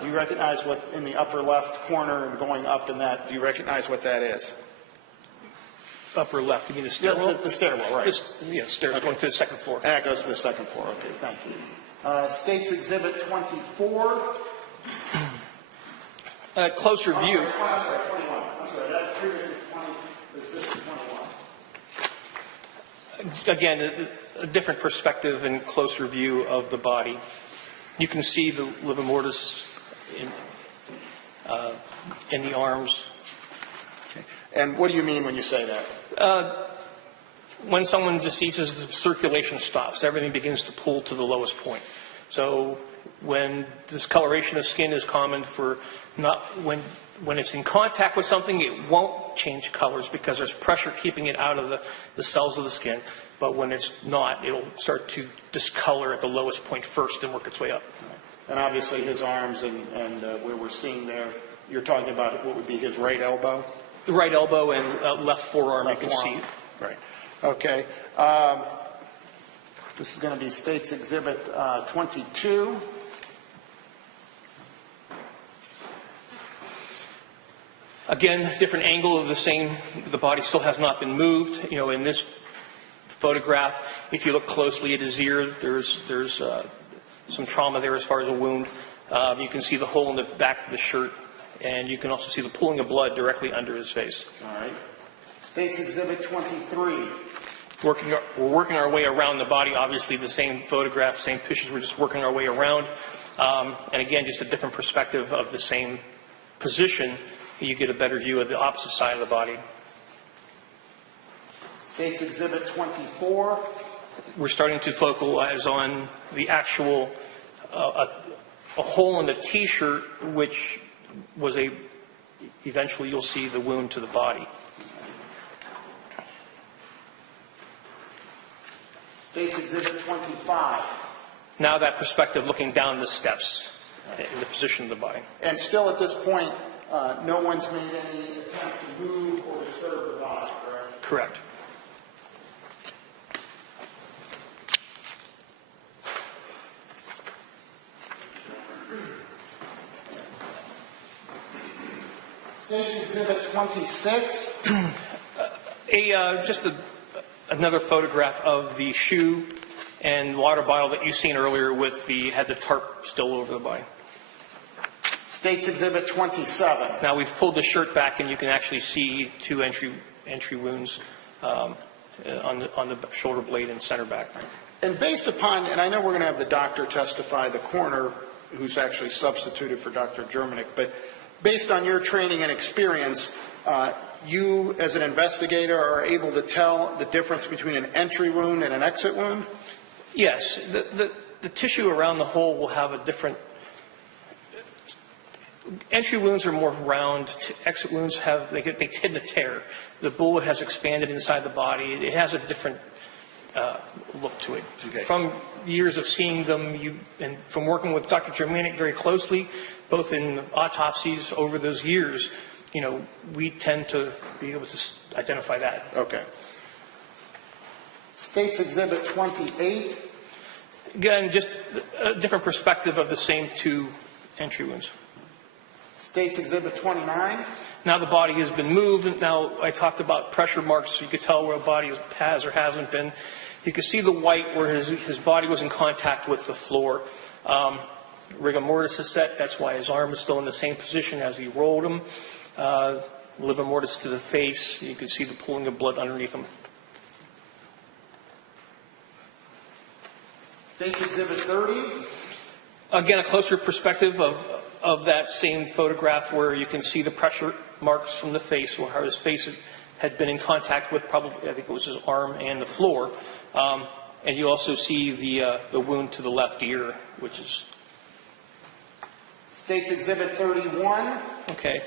do you recognize what in the upper left corner and going up in that, do you recognize what that is? Upper left, you mean the stairwell? Yeah, the stairwell, right. Stairs going to the second floor. And that goes to the second floor. Okay, thank you. State's exhibit 24. Closer view. I'm sorry, 21. I'm sorry, that previous is 20, this is 21. Again, a different perspective and closer view of the body. You can see the Livor Mortis in the arms. Okay. And what do you mean when you say that? When someone deceases, the circulation stops. Everything begins to pull to the lowest point. So when discoloration of skin is common for when it's in contact with something, it won't change colors because there's pressure keeping it out of the cells of the skin. But when it's not, it'll start to discolor at the lowest point first and work its way up. And obviously his arms and where we're seeing there, you're talking about what would be his right elbow? The right elbow and left forearm, you can see. Right. Okay. This is going to be State's Exhibit 22. Again, different angle of the body still has not been moved. In this photograph, if you look closely at his ear, there's some trauma there as far as a wound. You can see the hole in the back of the shirt and you can also see the pooling of blood directly under his face. All right. State's Exhibit 23. We're working our way around the body, obviously the same photograph, same pictures, we're just working our way around. And again, just a different perspective of the same position, you get a better view of the opposite side of the body. State's Exhibit 24. We're starting to focalize on the actual, a hole in the T-shirt, which was eventually you'll see the wound to the body. State's Exhibit 25. Now that perspective looking down the steps in the position of the body. And still at this point, no one's made any attempt to move or disturb the body, correct? Correct. State's Exhibit 26. Another photograph of the shoe and water bottle that you've seen earlier had the tarp still over the body. State's Exhibit 27. Now we've pulled the shirt back and you can actually see two entry wounds on the shoulder blade and center back. And based upon, and I know we're going to have the doctor testify, the coroner who's actually substituted for Dr. Germanick, but based on your training and experience, you as an investigator are able to tell the difference between an entry wound and an exit wound? Yes, the tissue around the hole will have a different. Entry wounds are more round. Exit wounds they tend to tear. The bullet has expanded inside the body. It has a different look to it. Okay. From years of seeing them, and from working with Dr. Germanick very closely, both in autopsies over those years, we tend to be able to identify that. Okay. State's Exhibit 28. Again, just a different perspective of the same two entry wounds. State's Exhibit 29. Now the body has been moved. And now I talked about pressure marks, so you could tell where a body has or hasn't been. You can see the white where his body was in contact with the floor. Rigor mortis is set. That's why his arm is still in the same position as he rolled him. Livor mortis to the face. You can see the pooling of blood underneath him. State's Exhibit 30. Again, a closer perspective of that same photograph where you can see the pressure marks from the face, or how his face had been in contact with probably, I think it was his arm and the floor. And you also see the wound to the left ear, which is... State's Exhibit 31. Okay.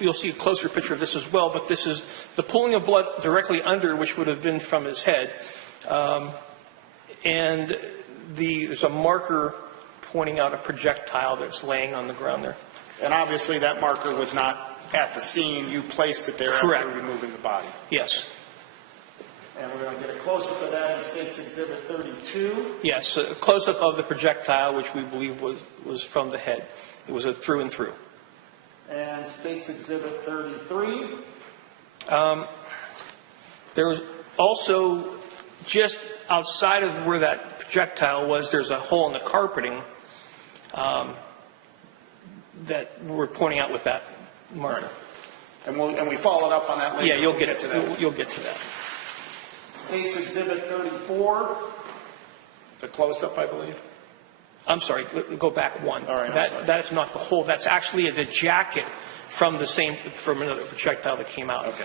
You'll see a closer picture of this as well, but this is the pooling of blood directly under, which would have been from his head. And there's a marker pointing out a projectile that's laying on the ground there. And obviously that marker was not at the scene. You placed it there Correct. After removing the body. Yes. And we're going to get a close-up of that in State's Exhibit 32. Yes, a close-up of the projectile, which we believe was from the head. It was a through and through. And State's Exhibit 33. There was also, just outside of where that projectile was, there's a hole in the carpeting that we're pointing out with that marker. Right. And we followed up on that later. Yeah, you'll We'll get to that. You'll get to that. State's Exhibit 34. It's a close-up, I believe. I'm sorry, go back one. All right, I'm sorry. That is not the hole. That's actually the jacket from another projectile that came out. Okay.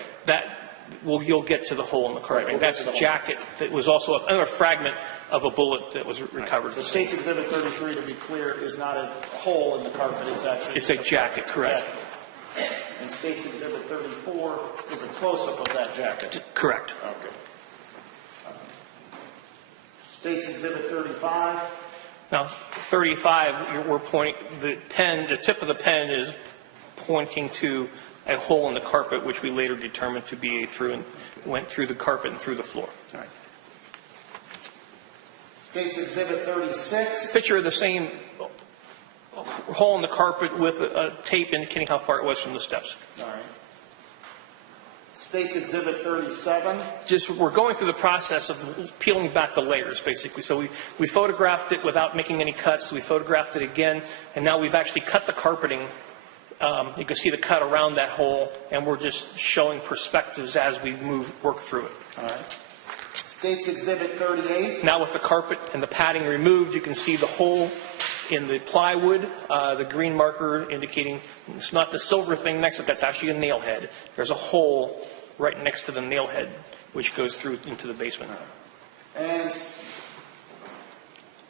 You'll get to the hole in the carpeting. We'll get That's to the hole. jacket that was also another fragment of a bullet that was recovered. So State's Exhibit 33, to be clear, is not a hole in the carpet. It's a jacket, correct. Jacket. And State's Exhibit 34 is a close-up of that jacket. Correct. Okay. State's Exhibit 35. Now, 35, we're pointing, the tip of the pen is pointing to a hole in the carpet, which we later determined to be went through the carpet and through the floor. All right. State's Exhibit 36. Picture of the same hole in the carpet with a tape indicating how far it was from the steps. All right. State's Exhibit 37. We're going through the process of peeling back the layers, basically. So we photographed it without making any cuts. We photographed it again, and now we've actually cut the carpeting You can see the cut around that hole, and we're just showing perspectives as we work through it. All right. State's Exhibit 38. Now with the carpet and the padding removed, you can see the hole in the plywood, the green marker indicating it's not the silver thing next to it, that's actually a nail head. There's a hole right next to the nail head, which goes through into the basement. And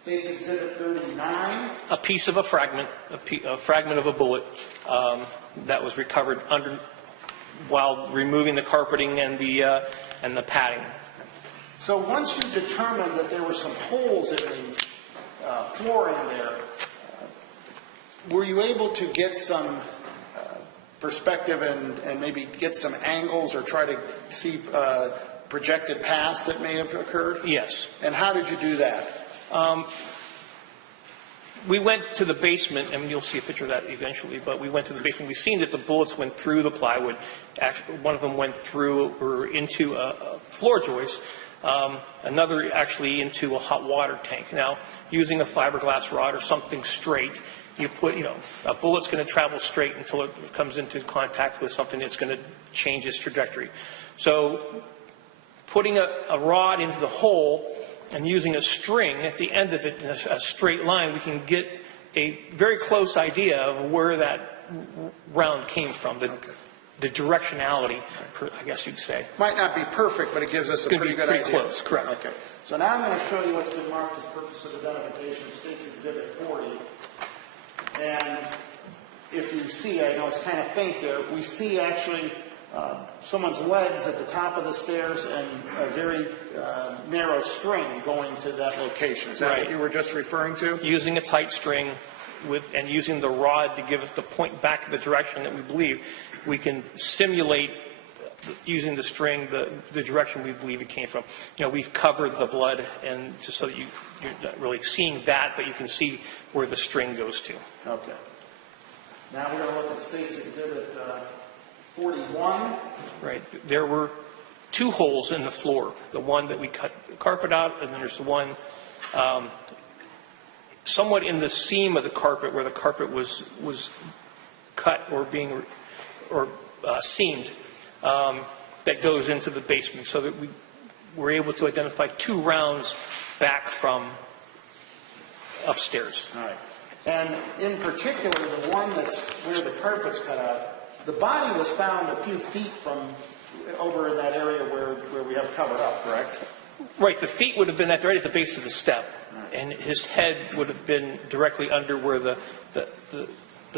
State's Exhibit 39. A piece of a fragment of a bullet that was recovered while removing the carpeting and the padding. So once you determined that there were some holes in the flooring there, were you able to get some perspective and maybe get some angles or try to see projected paths that may have occurred? Yes. And how did you do that? We went to the basement, and you'll see a picture of that eventually, but we went to the basement. We've seen that the bullets went through the plywood. Actually, one of them went through or into a floor joist. Another actually into a hot water tank. Now, using a fiberglass rod or something straight, you put, a bullet's going to travel straight until it comes into contact with something that's going to change its trajectory. So, putting a rod into the hole and using a string at the end of it in a straight line, we can get a very close idea of where that round came from. The directionality, I guess you'd say. Might not be perfect, but it gives us a pretty good idea. Pretty close, correct. Okay. So now I'm going to show you what's been marked as purpose of identification, State's Exhibit 40. And if you see, I know it's kind of faint there, we see actually someone's legs at the top of the stairs and a very narrow string going to that location. Is that what you were just referring to? Using a tight string and using the rod to give us the point back to the direction that we believe, we can simulate using the string the direction we believe it came from. We've covered the blood, and just so that you're not really seeing that, but you can see where the string goes to. Okay. Now we're going to look at State's Exhibit 41. Right. There were two holes in the floor. The one that we cut the carpet out, and then there's the one somewhat in the seam of the carpet where the carpet was cut or seamed that goes into the basement, so that we were able to identify two rounds back from upstairs. All right. And in particular, the one that's where the carpet's cut out, the body was found a few feet from over in that area where we have covered up, correct? Right. The feet would have been right at the base of the step, and his head would have been directly under where the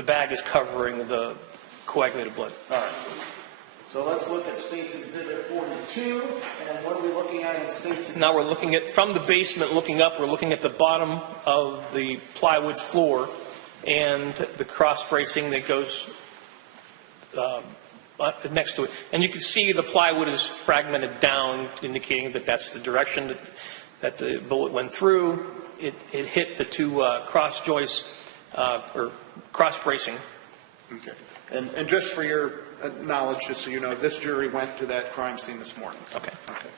bag is covering the coagulated blood. All right. So let's look at State's Exhibit 42, and what are we looking at in State's Exhibit? Now we're looking at, from the basement looking up, we're looking at the bottom of the plywood floor and the cross bracing that goes next to it. And you can see the plywood is fragmented down, indicating that that's the direction that the bullet went through. It hit the two cross joists, or cross bracing. Okay. And just for your knowledge, just so you know, this jury went to that crime scene this morning. Okay. Okay.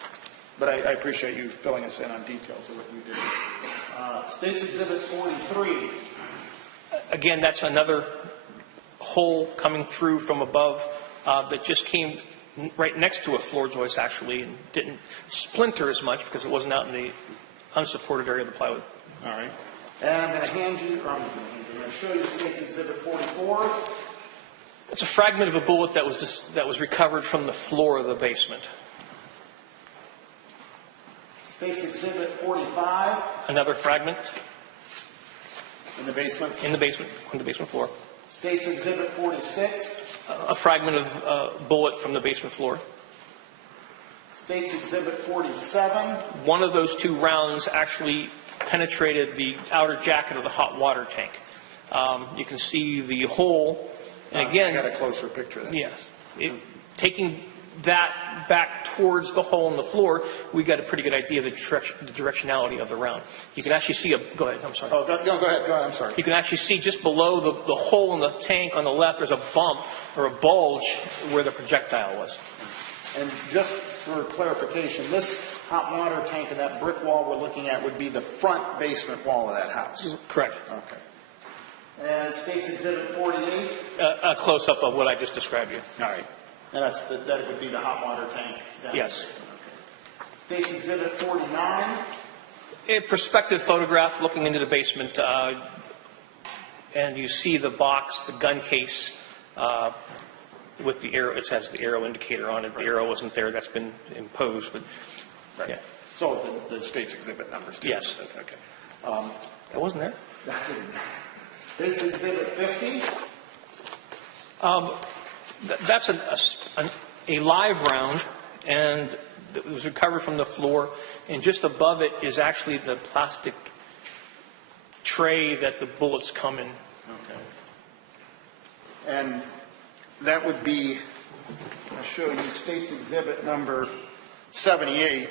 But I appreciate you filling us in on details of what you did. State's Exhibit 43. Again, that's another hole coming through from above that just came right next to a floor joist, actually, and didn't splinter as much because it wasn't out in the unsupported area of the plywood. All right. And I'm going to hand you, I'm going to show you State's Exhibit 44. It's a fragment of a bullet that was recovered from the floor of the basement. State's Exhibit 45. Another fragment In the basement. in the basement, on the basement floor. State's Exhibit 46. A fragment of bullet from the basement floor. State's Exhibit 47. One of those two rounds actually penetrated the outer jacket of the hot water tank. You can see the hole. And again, I got a closer picture of that. yes, taking that back towards the hole in the floor, we got a pretty good idea of the directionality of the round. You can actually see go ahead, I'm sorry. Oh, go ahead, I'm sorry. You can actually see just below the hole in the tank on the left, there's a bump or a bulge where the projectile was. And just for clarification, this hot water tank and that brick wall we're looking at would be the front basement wall of that house. Correct. Okay. And State's Exhibit 48? A close-up of what I just described you. All right. And that would be the hot water tank? down Yes. there. Okay. State's Exhibit 49? A perspective photograph looking into the basement, and you see the box, the gun case, with the arrow. It has the arrow indicator on it. The arrow wasn't there. That's been imposed. But Right. yeah, So the State's Exhibit numbers? too. Yes. That's okay. that wasn't there. State's Exhibit 50? That's a live round, and it was recovered from the floor. And just above it is actually the plastic tray that the bullets come in. Okay. And that would be, I'll show you State's Exhibit number 78.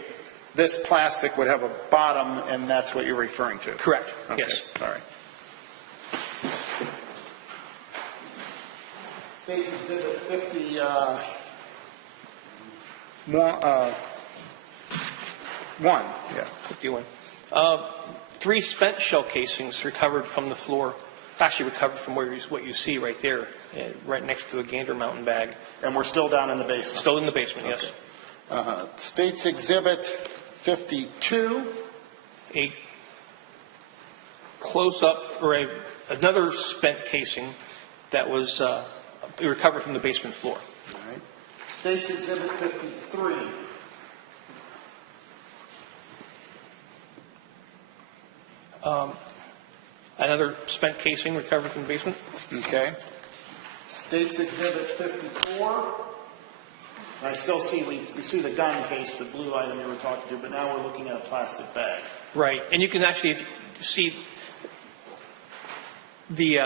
This plastic would have a bottom, and that's what you're referring to? Correct. Okay. Yes. All right. State's Exhibit 51, yeah. 51. 3 spent shell casings recovered from the floor. Actually recovered from what you see right there, right next to a Gander Mountain bag. And we're still down in the basement? Still in the basement, yes. State's Exhibit 52. A close-up, or another spent casing that was recovered from the basement floor. All right. State's Exhibit 53. Another spent casing recovered from the basement. Okay. State's Exhibit 54. And I still see, we see the gun case, the blue item you were talking to, but now we're looking at a plastic bag. Right, and you can actually see the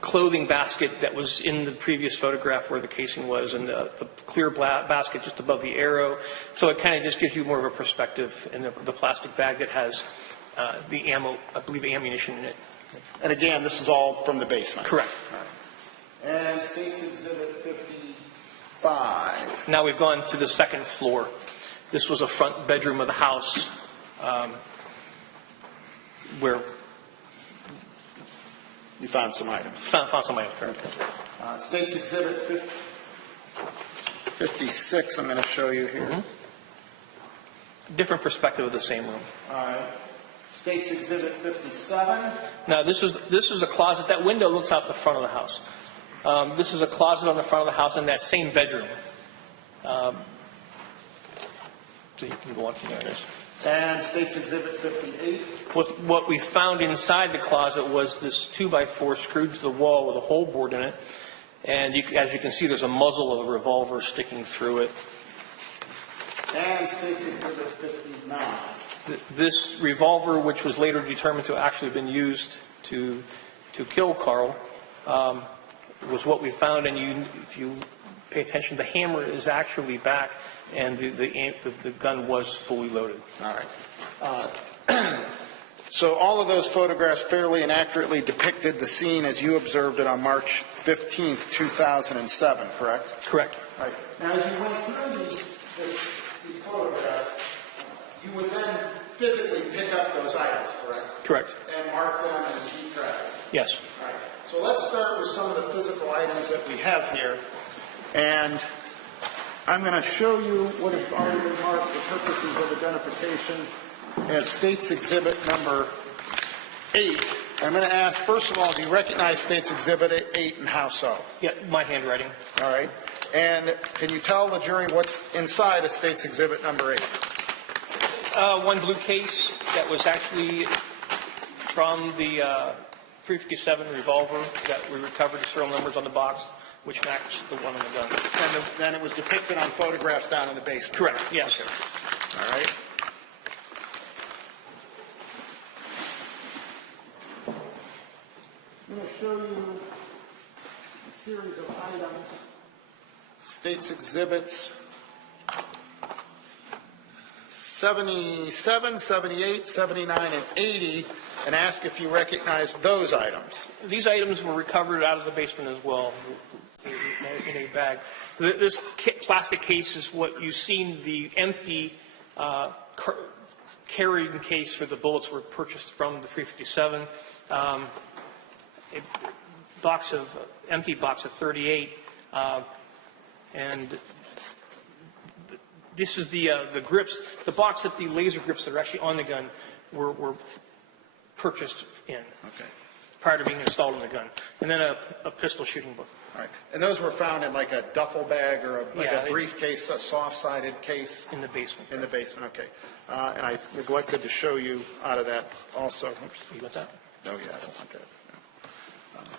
clothing basket that was in the previous photograph where the casing was, and the clear basket just above the arrow. So it kind of just gives you more of a perspective, and the plastic bag that has the ammo, I believe, ammunition in it. And again, this is all from the basement? Correct. All right. And State's Exhibit 55. Now we've gone to the second floor. This was a front bedroom of the house where You found some items. found some items. Okay. State's Exhibit 56, I'm going to show you here. Different perspective of the same room. All right. State's Exhibit 57. Now this is a closet. That window looks out the front of the house. This is a closet on the front of the house in that same bedroom. So you can go on from there. And State's Exhibit 58. What we found inside the closet was this 2x4 screwed to the wall with a hole bored in it. And as you can see, there's a muzzle of a revolver sticking through it. And State's Exhibit 59. This revolver, which was later determined to have actually been used to kill Carl, was what we found. And if you pay attention, the hammer is actually back, and the gun was fully loaded. All right. So all of those photographs fairly and accurately depicted the scene as you observed it on March 15th, 2007, correct? Correct. Right. Now, as you went through these photographs, you would then physically pick up those items, correct? Correct. And mark them and keep track of them. Yes. All right. So let's start with some of the physical items that we have here. And I'm going to show you what has already been marked for purposes of identification as State's Exhibit number 8. I'm going to ask, first of all, do you recognize State's Exhibit 8 and how so? Yeah, my handwriting. All right. And can you tell the jury what's inside of State's Exhibit number 8? One blue case that was actually from the .357 revolver that we recovered the serial numbers on the box, which matched the one on the gun. And then it was depicted on photographs down in the basement? Correct, yes. Okay. All right. I'm going to show you a series of items. State's Exhibits 77, 78, 79, and 80, and ask if you recognize those items. These items were recovered out of the basement as well in a bag. This plastic case is what you've seen. The empty carrying case for the bullets were purchased from the .357. empty box of 38, and this is the grips, the box that the laser grips that are actually on the gun were purchased in Okay. prior to being installed in the gun, and then a pistol shooting book. All right. And those were found in like a duffel bag or Yeah, a briefcase, a soft-sided case? In the basement. In the basement, okay. And I neglected to show you out of that also. Oops. You got that? Oh, yeah, I don't want that. No.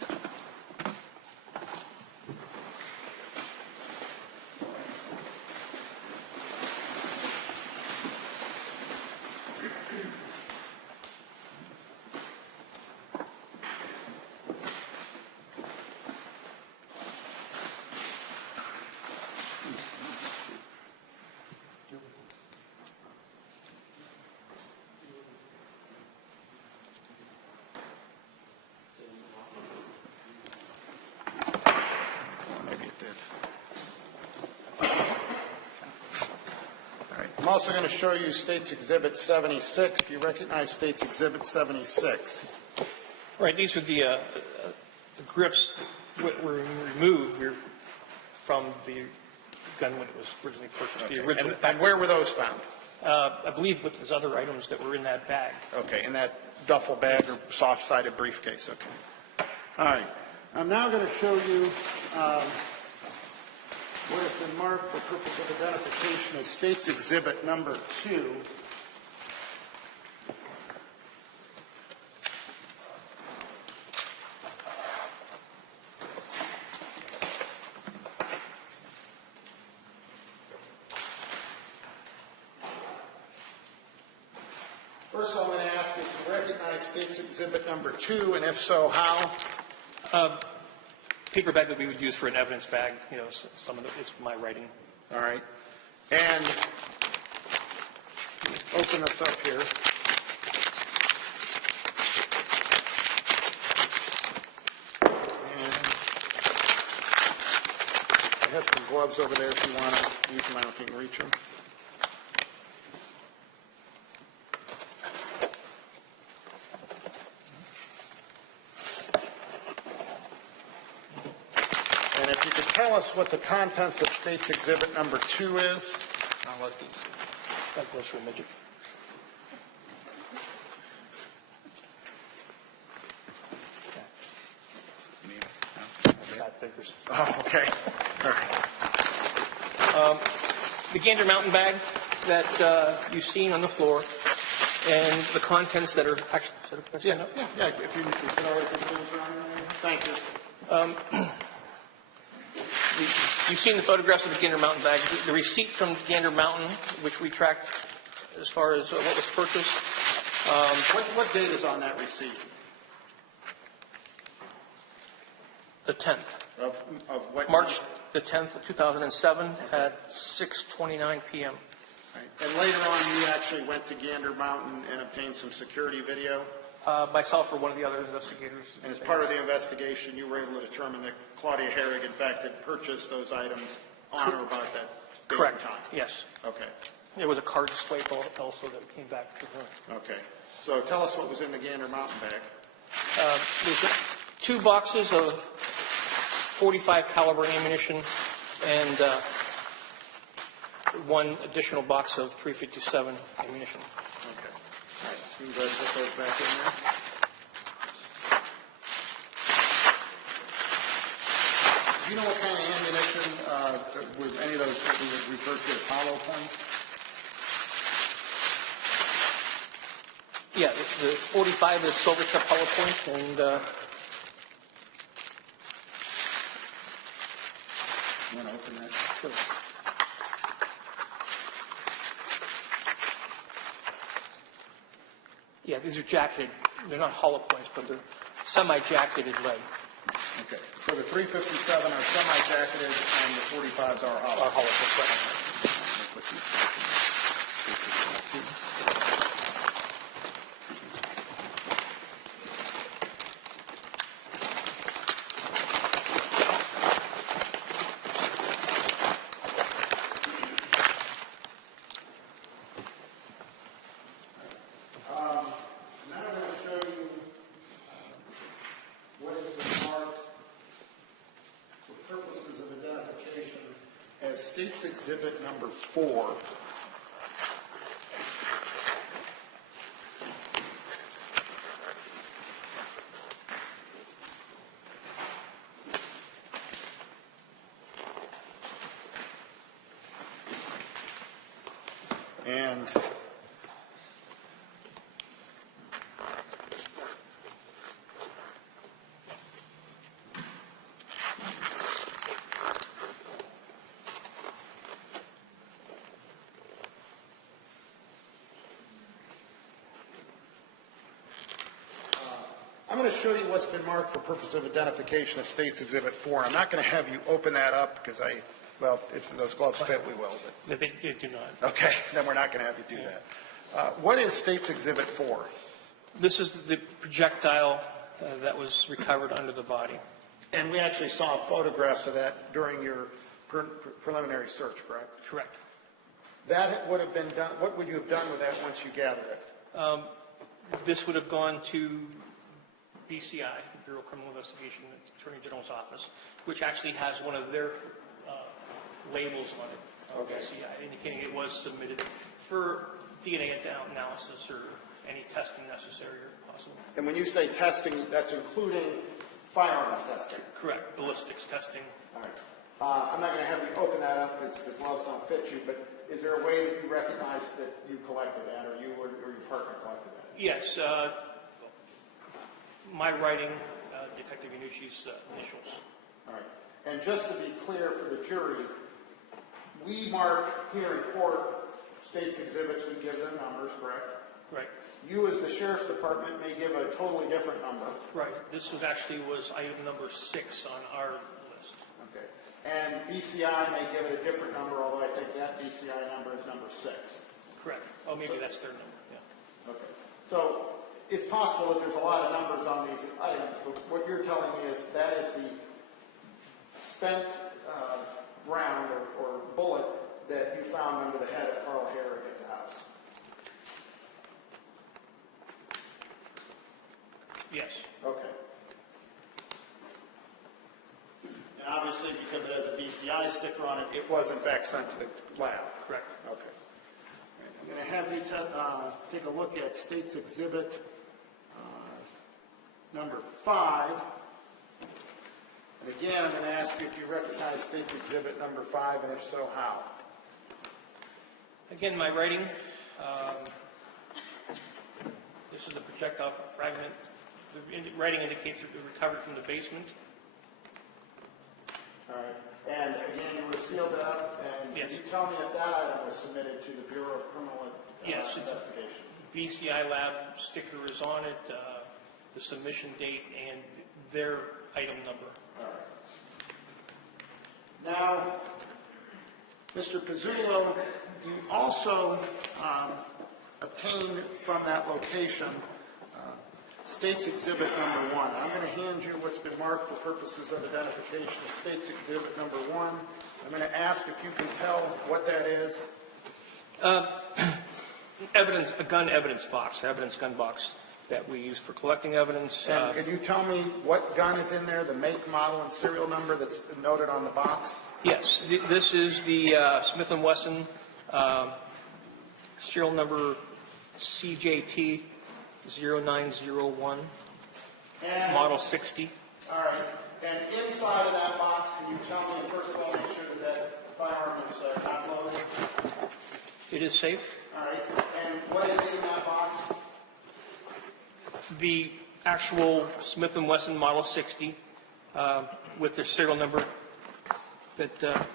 Maybe it did. All right. I'm also going to show you State's Exhibit 76. Do you recognize State's Exhibit 76? Right, these are the grips that were removed from the gun when it was originally purchased, the original. And where were those found? I believe with those other items that were in that bag. Okay, in that duffel bag or soft-sided briefcase, okay. All right. I'm now going to show you what has been marked for purpose of identification as State's Exhibit number 2. First of all, I'm going to ask you to recognize State's Exhibit number 2, and if so, how? Paper bag that we would use for an evidence bag, some of it is my writing. All right. And open this up here. And I have some gloves over there if you want to use them. I don't know if you can reach them. And if you could tell us what the contents of State's Exhibit number 2 is. I'll let these. That goes for a midget. Fat fingers. Oh, okay. All right. The Gander Mountain bag that you've seen on the floor, and the contents that are actually. Yeah. If you could already put those on there. Thank you. You've seen the photographs of the Gander Mountain bag. The receipt from Gander Mountain, which we tracked as far as what was purchased. What date is on that receipt? The 10th. Of what? March the 10th of 2007 at 6:29 p.m. Right. And later on, you actually went to Gander Mountain and obtained some security video. Myself or one of the other investigators. And as part of the investigation, you were able to determine that Claudia Hoerig, in fact, had purchased those items on or about that date and Correct. time. Yes. Okay. There was a card swipe also that came back to her. Okay. So tell us what was in the Gander Mountain bag. There's 2 boxes of .45 caliber ammunition and 1 additional box of .357 ammunition. Okay. All right. You can go ahead and put those back in there. Do you know what kind of ammunition were any of those that we would refer to as hollow points? Yeah, the .45 is silver tip hollow point, and You want to open that? sure. Yeah, these are jacketed. They're not hollow points, but they're semi-jacketed lead. Okay. So the 357 are semi-jacketed and the 45s are hollow. Are hollow points, right. Now I'm going to show you what is as State's Exhibit number 4. And I'm going to show you what's been marked for purpose of identification as State's Exhibit 4. I'm not going to have you open that up because well, if those gloves fit, we will. But, They do not. okay, then we're not going to have you do that. What is State's Exhibit 4? This is the projectile that was recovered under the body. And we actually saw photographs of that during your preliminary search, correct? Correct. That would have been done, what would you have done with that once you gathered it? This would have gone to BCI, Bureau of Criminal Investigation, Attorney General's office, which actually has one of their labels on it, BCI, indicating it was submitted for DNA analysis or any testing necessary or possible. And when you say testing, that's including firearms testing? Correct, ballistics testing. All right. I'm not going to have you open that up because the gloves don't fit you, but is there a way that you recognize that you collected that, or you or your partner collected that? Yes, my writing, Detective Yanushi's initials. All right. And just to be clear for the jury, we mark here in court State's exhibits, we give them numbers, correct? Right. You as the Sheriff's Department may give a totally different number. Right. This was item number 6 on our list. Okay. And BCI may give it a different number, although I think that BCI number is number 6. Correct. Oh, maybe that's their number, yeah. Okay. So it's possible that there's a lot of numbers on these items, but what you're telling me is that is the spent round or bullet that you found under the head of Carl Hoerig at the house. Yes. Okay. And obviously, because it has a BCI sticker on it, it was in fact sent to the lab. Correct. Okay. Right. I'm going to have you take a look at State's Exhibit number 5. And again, I'm going to ask you if you recognize State's Exhibit number 5, and if so, how? Again, my writing, this is the projectile fragment. The writing indicates it was recovered from the basement. All right. And again, you would have sealed it up, and Yes. can you tell me if that item was submitted to the Bureau of Criminal Yes, it's Investigation? BCI lab sticker is on it, the submission date, and their item number. All right. Now, Mr. Pizzulo, you also obtained from that location State's Exhibit number 1. I'm going to hand you what's been marked for purposes of identification as State's Exhibit number 1. I'm going to ask if you can tell what that is. Evidence, a gun evidence gun box that we use for collecting evidence. And can you tell me what gun is in there, the make, model, and serial number that's noted on the box? Yes, this is the Smith & Wesson serial number CJT 0901, And, model 60. all right. And inside of that box, can you tell me, first of all, make sure that that firearm is not loaded? It is safe. All right. And what is in that box? The actual Smith & Wesson model 60 with the serial number that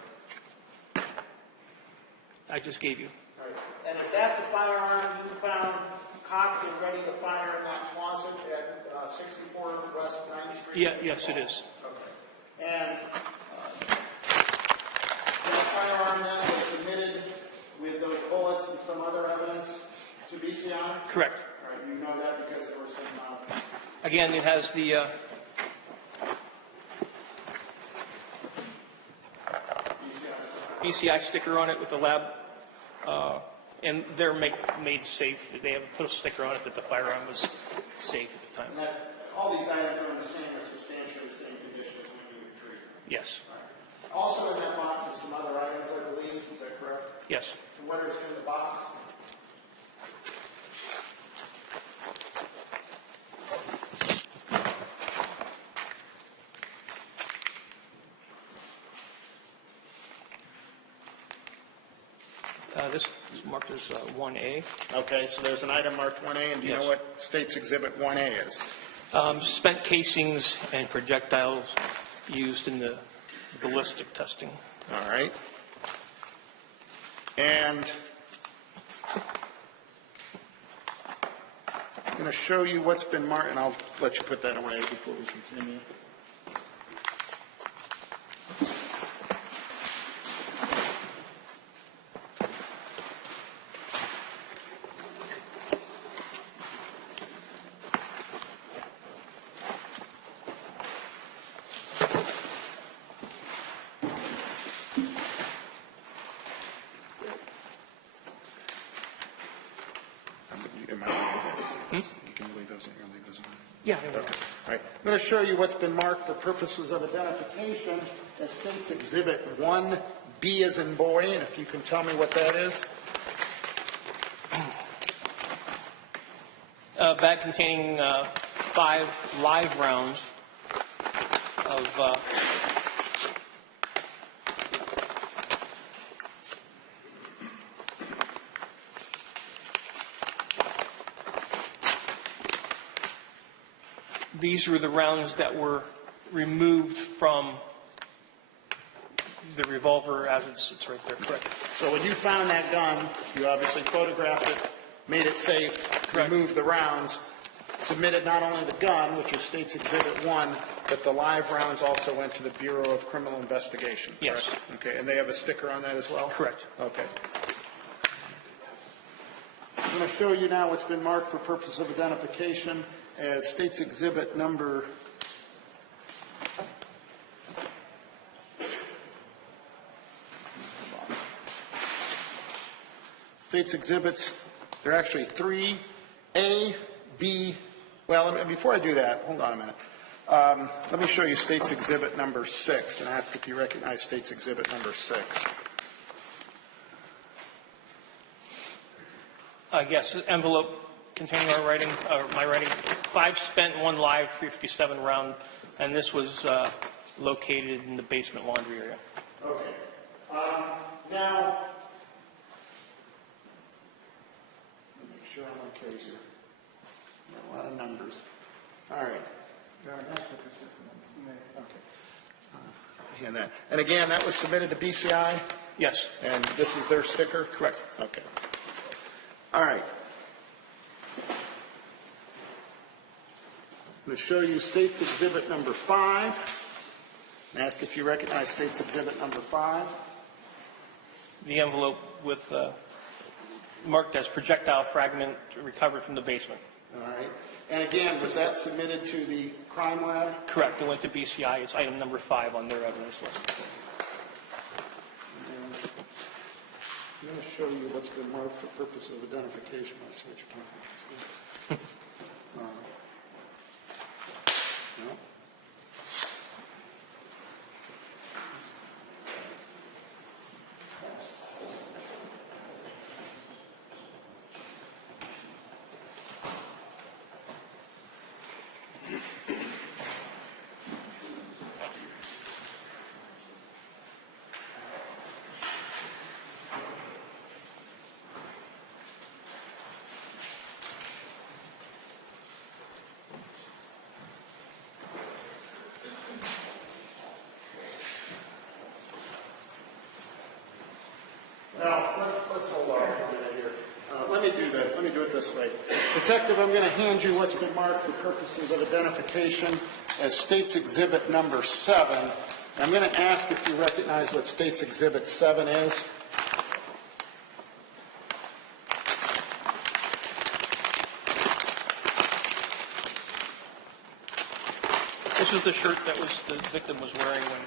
I just gave you. All right. And is that the firearm you found cocked and ready to fire in that closet at 64 West 90th Street? Yeah, yes, it is. Okay. And that firearm then was submitted with those bullets and some other evidence to BCI? Correct. All right. You know that because there were some... Again, it has the BCI sticker on it with the lab, and they're made safe. They have put a sticker on it that the firearm was safe at the time. And that, all these items are in the same or substantially the same condition as when you retrieved them. Yes. Also in that box is some other items, I Yes. to what is in the box? This is marked as 1A. Okay, so there's an item marked 1A, and do you know Yes. what State's Exhibit 1A is? Spent casings and projectiles used in the ballistic testing. All right. And I'm going to show you what's been marked, and I'll let you put that away before we continue. You can leave those in here, leave those in here. Yeah. Okay. All right. I'm going to show you what's been marked for purposes of identification as State's Exhibit 1B as in boy, and if you can tell me what that is. Bag containing 5 live rounds of these were the rounds that were removed from the revolver as it sits right there. Correct. So when you found that gun, you obviously photographed it, made it safe, Correct. removed the rounds, submitted not only the gun, which is State's Exhibit 1, but the live rounds also went to the Bureau of Criminal Investigation, correct? Yes. Okay, and they have a sticker on that as well? Correct. Okay. I'm going to show you now what's been marked for purpose of identification as State's Exhibit number State's Exhibits. There are actually 3, A, B, well, before I do that, hold on a minute. Let me show you State's Exhibit number 6 and ask if you recognize State's Exhibit number 6. Yes, envelope containing my writing, 5 spent, 1 live, 357 round, and this was located in the basement laundry area. Okay. Now, let me make sure I'm okay here. Got a lot of numbers. All right. Okay. And that. And again, that was submitted to BCI, Yes. and this is their sticker? Correct. Okay. All right. I'm going to show you State's Exhibit number 5. And ask if you recognize State's Exhibit number 5. The envelope with marked as projectile fragment recovered from the basement. All right. And again, was that submitted to the crime lab? Correct. It went to BCI. It's item number 5 on their evidence list. I'm going to show you what's been marked for purpose of identification. I'll switch cameras. No. Now, let's hold on for a minute here. Let me do that. Let me do it this way. Detective, I'm going to hand you what's been marked for purposes of identification as State's Exhibit number 7. I'm going to ask if you recognize what State's Exhibit 7 is. This is the shirt that the victim was wearing when.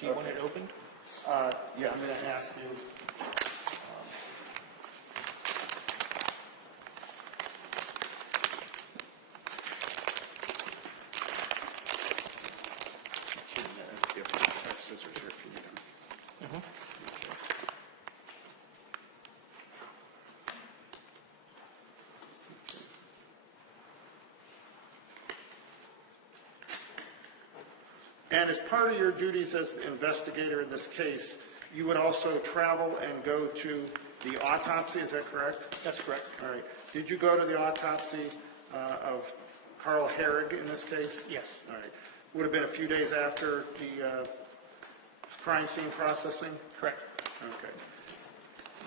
Do you want it opened? Yeah, I'm going to ask you. And as part of your duties as the investigator in this case, you would also travel and go to the autopsy, is that correct? That's correct. All right. Did you go to the autopsy of Carl Hoerig in this case? Yes. All right. Would have been a few days after the crime scene processing? Correct. Okay.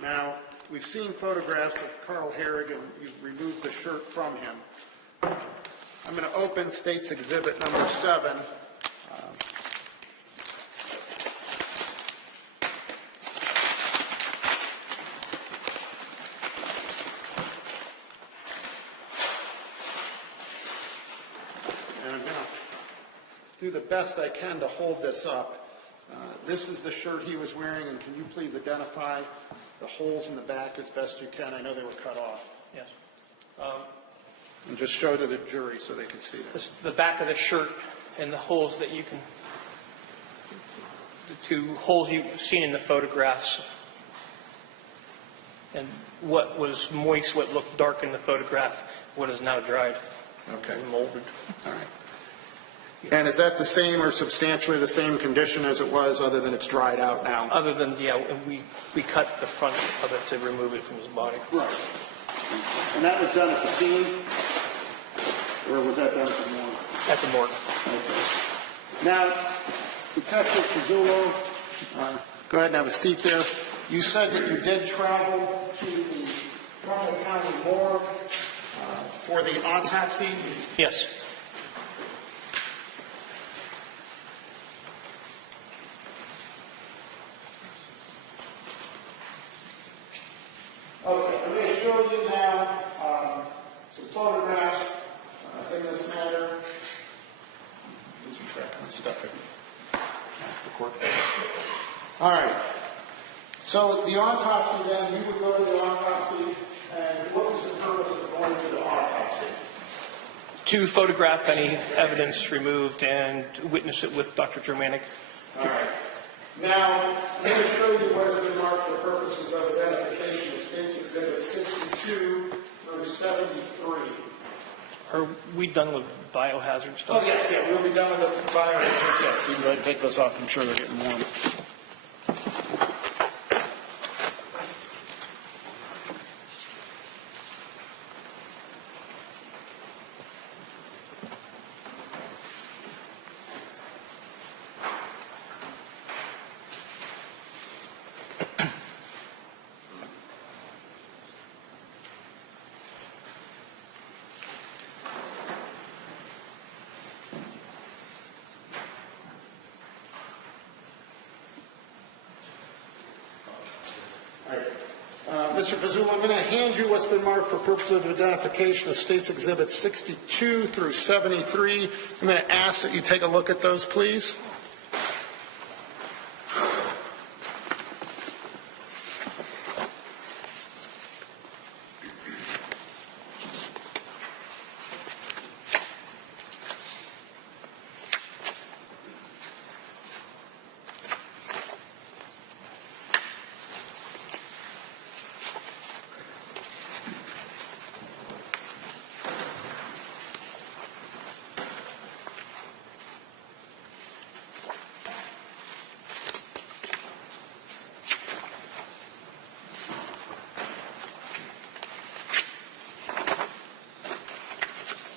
Now, we've seen photographs of Carl Hoerig, and you've removed the shirt from him. I'm going to open State's Exhibit number 7. And I'm going to do the best I can to hold this up. This is the shirt he was wearing, and can you please identify the holes in the back as best you can? I know they were cut off. Yes. And just show to the jury so they can see this. This is the back of the shirt and the holes that you can, the two holes you've seen in the photographs. And what was moist, what looked dark in the photograph, what is now dried Okay. and molded. All right. And is that the same or substantially the same condition as it was, other than it's dried out now? Other than, yeah, we cut the front of it to remove it from his body. Right. And that was done at the scene? Or was that done at the morgue? At the morgue. Okay. Now, Detective Pizzulo, go ahead and have a seat there. You said that you did travel to the Trumbull County morgue for the autopsy? Yes. Okay, I'm going to show you now some photographs in this matter. Losing track of my stuff. All right. So the autopsy then, you would go to the autopsy, and what was the purpose of going to the autopsy? To photograph any evidence removed and witness it with Dr. Germanic. All right. Now, I'm going to show you what has been marked for purposes of identification of State's Exhibit 62 through 73. Are we done with biohazard stuff? Oh, yes, yeah, we'll be done with the biohazard. Yes, you can go ahead and take those off. I'm sure they're getting warm. Mr. Pizzulo, I'm going to hand you what's been marked for purposes of identification of State's Exhibit 62 through 73. I'm going to ask that you take a look at those, please.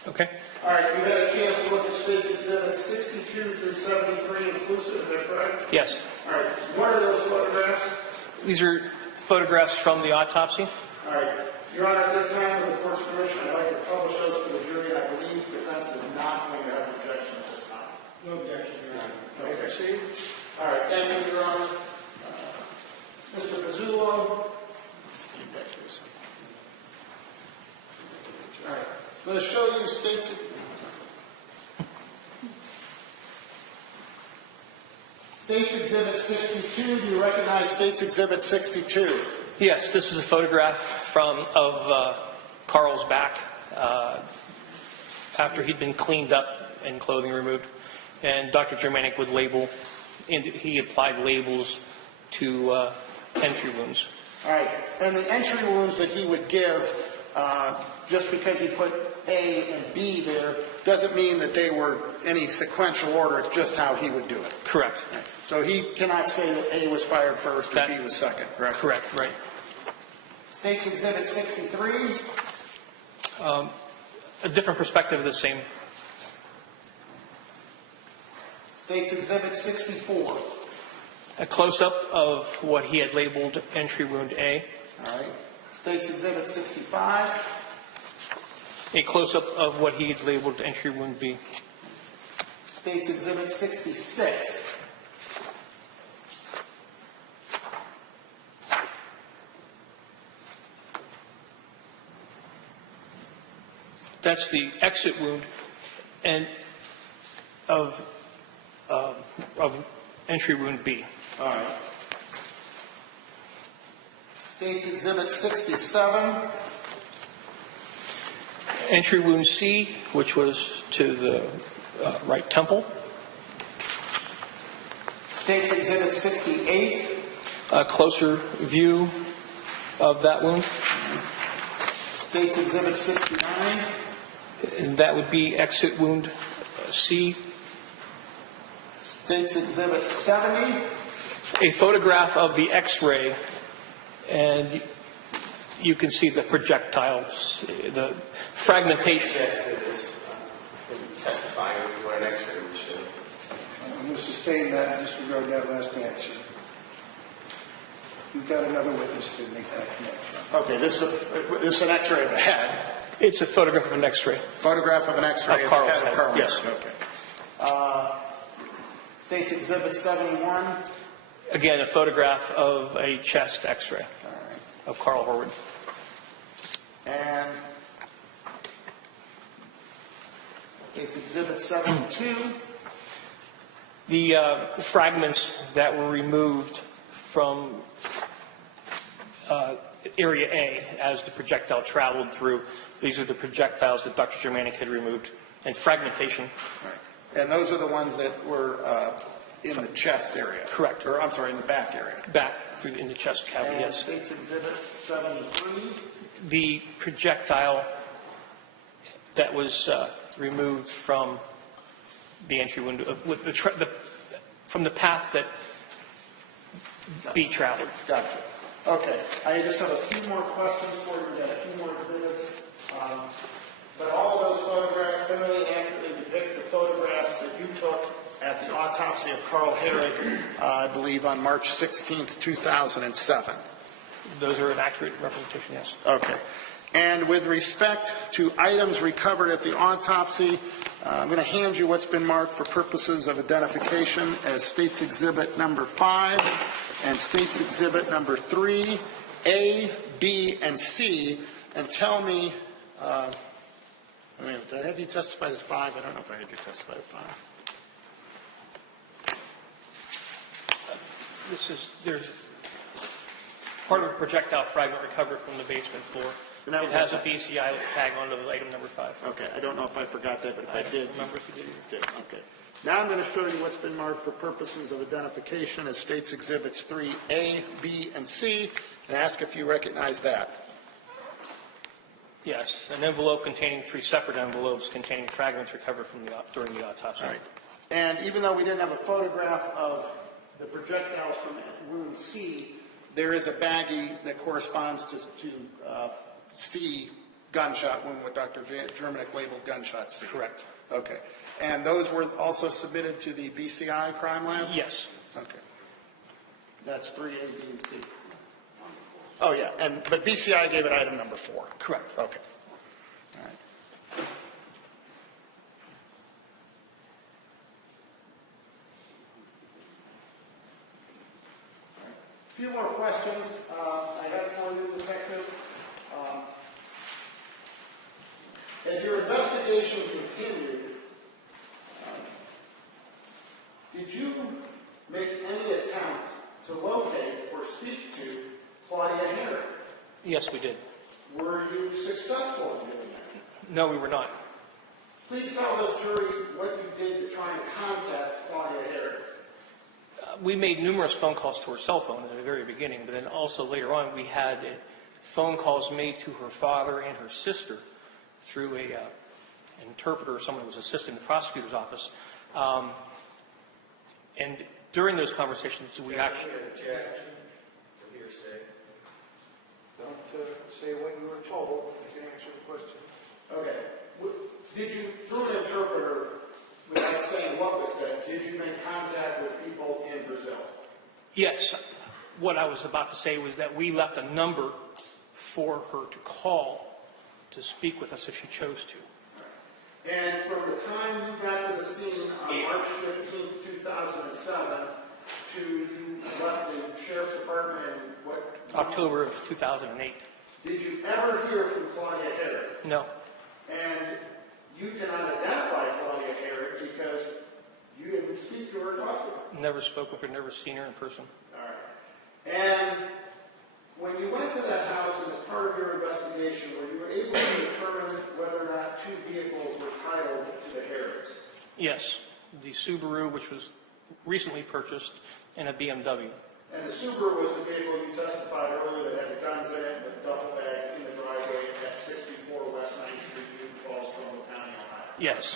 Okay. All right, you had a chance to look at State's Exhibit 62 through 73 inclusive, is that correct? Yes. All right, what are those photographs? These are photographs from the autopsy. All right, Your Honor, at this time, with the court's permission, I'd like to publish those for the jury. I believe the defense is not going to have an objection at this time. No objection, Your Honor. Okay, proceed. All right, thank you, Your Honor. Mr. Pizzulo. All right, I'm going to show you State's... State's Exhibit 62. Do you recognize State's Exhibit 62? Yes, this is a photograph of Carl's back after he'd been cleaned up and clothing removed. And Dr. Germanic would label, and he applied labels to entry wounds. All right, and the entry wounds that he would give, just because he put A and B there doesn't mean that they were any sequential order, it's just how he would do it. Correct. So he cannot say that A was fired first That- and B was second, correct? Correct, right. State's Exhibit 63. A different perspective of the same. State's Exhibit 64. A close-up of what he had labeled entry wound A. All right. State's Exhibit 65. A close-up of what he had labeled entry wound B. State's Exhibit 66. That's the exit wound and of entry wound B. All right. State's Exhibit 67. Entry wound C, which was to the right temple. State's Exhibit 68. A closer view of that wound. State's Exhibit 69. And that would be exit wound C. State's Exhibit 70. A photograph of the X-ray, and you can see the projectiles, the fragmentation. Object to this, testifying as to what an X-ray would show. I'm going to sustain that and disregard that last answer. You've got another witness to make that connection. Okay, this is an X-ray of the head. It's a photograph of an X-ray. Photograph of an X-ray Of of the Carl's head of head, Carl. yes. Okay. State's Exhibit 71. Again, a photograph of a chest X-ray All right. of Carl Hoerig. And State's Exhibit 72. The fragments that were removed from Area A as the projectile traveled through, these are the projectiles that Dr. Germanic had removed, and fragmentation. All right. And those are the ones that were in the chest area? Correct. Or, I'm sorry, in the back area? Back through in the chest cavity, And yes. State's Exhibit 73. The projectile that was removed from the entry window, with from the path that B traveled. Gotcha. Okay. I just have a few more questions for you. We've got a few more exhibits. But all of those photographs clearly and accurately depict the photographs that you took at the autopsy of Carl Hoerig, I believe, on March 16th, 2007. Those are an accurate representation, yes. Okay. And with respect to items recovered at the autopsy, I'm going to hand you what's been marked for purposes of identification as State's Exhibit number 5 and State's Exhibit number 3, A, B, and C, and tell me, did I have you testify as 5? I don't know if I had you testify as 5. There's part of a projectile fragment recovered from the basement floor. And that It was has a okay. BCI tag onto the item number 5. Okay, I don't know if I forgot that, but if I did. remember if you did. you did. Okay. Now I'm going to show you what's been marked for purposes of identification as State's Exhibits 3A, B, and C, and ask if you recognize that. Yes, an envelope containing 3 separate envelopes containing fragments recovered from during the autopsy. All right. And even though we didn't have a photograph of the projectiles from wound C, there is a baggie that corresponds to C gunshot wound, what Dr. Germanic labeled gunshot C. Correct. Okay. And those were also submitted to the BCI crime lab? Yes. Okay. That's 3A, B, and C. Oh, yeah, but BCI gave it item number 4. Correct. Okay. All right. A few more questions I have for you, Detective. As your investigation continued, did you make any attempt to locate or speak to Claudia Hoerig? Yes, we did. Were you successful in doing that? No, we were not. Please tell this jury what you did to try and contact Claudia Hoerig. We made numerous phone calls to her cell phone in the very beginning, but then also later on we had phone calls made to her father and her sister through an interpreter, someone who was assisting the prosecutor's office. And during those conversations, we actually... Objection for hearsay. Don't say what you were told, you can answer the question. Okay. Did you, through an interpreter, without saying what was said, did you make contact with people in Brazil? Yes. What I was about to say was that we left a number for her to call to speak with us if she chose to. And from the time you got to the scene on March 15th, 2007, to you left the Sheriff's Department in what? October of 2008. Did you ever hear from Claudia Hoerig? No. And you cannot identify Claudia Hoerig because you didn't speak to her or talk to her. Never spoke with her, never seen her in person. All right. And when you went to that house and as part of your investigation, were you able to determine whether or not two vehicles were titled to the Hoerigs? Yes. The Subaru, which was recently purchased, and a BMW. And the Subaru was the vehicle you testified earlier that had the guns in it, the duffel bag in the driveway at 64 West 9th Street, Newton Falls, Trumbull County, Ohio. Yes.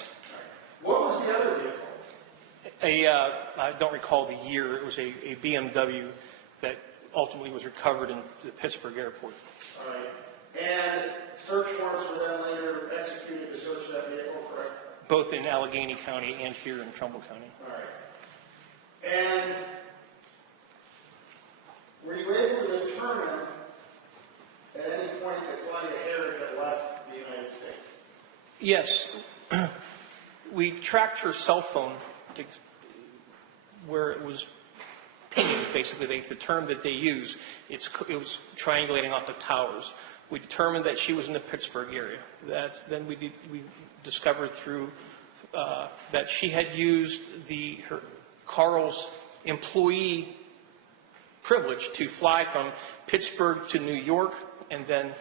What was the other vehicle? I don't recall the year. It was a BMW that ultimately was recovered in the Pittsburgh airport. All right. And search warrants were then later executed to search that vehicle, correct? Both in Allegheny County and here in Trumbull County. All right. And were you able to determine at any point that Claudia Hoerig had left the United States? Yes. We tracked her cell phone to where it was pinging, basically, the term that they use. It was triangulating off the towers. We determined that she was in the Pittsburgh area. Then we discovered through that she had used Carl's employee privilege to fly from Pittsburgh to New York, and then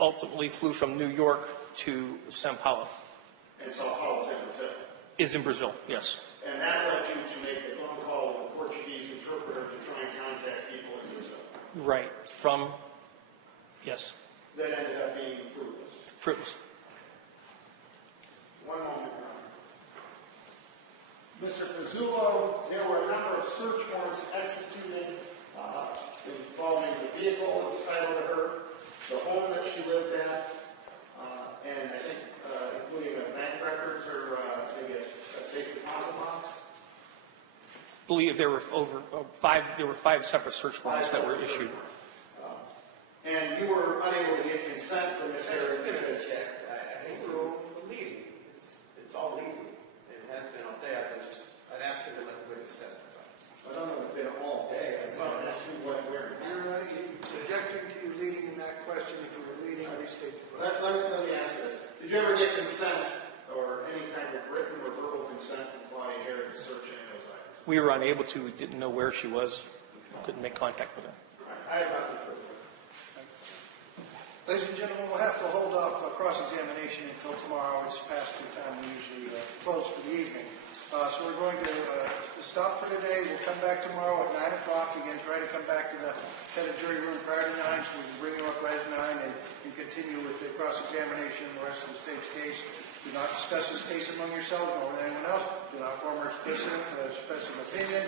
ultimately flew from New York to Sao Paulo. And Sao Paulo's in Brazil. Is in Brazil, yes. And that led you to make a phone call with a Portuguese interpreter to try and contact people in Brazil. Right. Yes. That ended up being fruitless. Fruitless. One moment, Your Honor. Mr. Pizzulo, there were a number of search warrants executed involving the vehicle that was titled to her, the home that she lived at, and I think including bank records or maybe a safe deposit box. I believe there were five separate search warrants that were issued. And you were unable to get consent from Ms. Hoerig because... I think we're all leading. It's all leading. It has been all day. I'd ask her to let the witness testify. I don't know if it's been all day. I thought I'd ask you what, where. You're subjecting to you leading in that question. If you were leading, restate the question. Let me ask this. Did you ever get consent or any kind of written or verbal consent from Claudia Hoerig to search any of those items? We were unable to. We didn't know where she was. Couldn't make contact with her. I have nothing further. Ladies and gentlemen, we'll have to hold off cross-examination until tomorrow. It's past the time we usually close for the evening. So we're going to stop for today. We'll come back tomorrow at 9 o'clock. Again, try to come back to the head of jury room prior to 9, so we can bring you up right at 9 and continue with the cross-examination and the rest of the state's case. Do not discuss this case among yourselves or with anyone else. Do not form or express an opinion.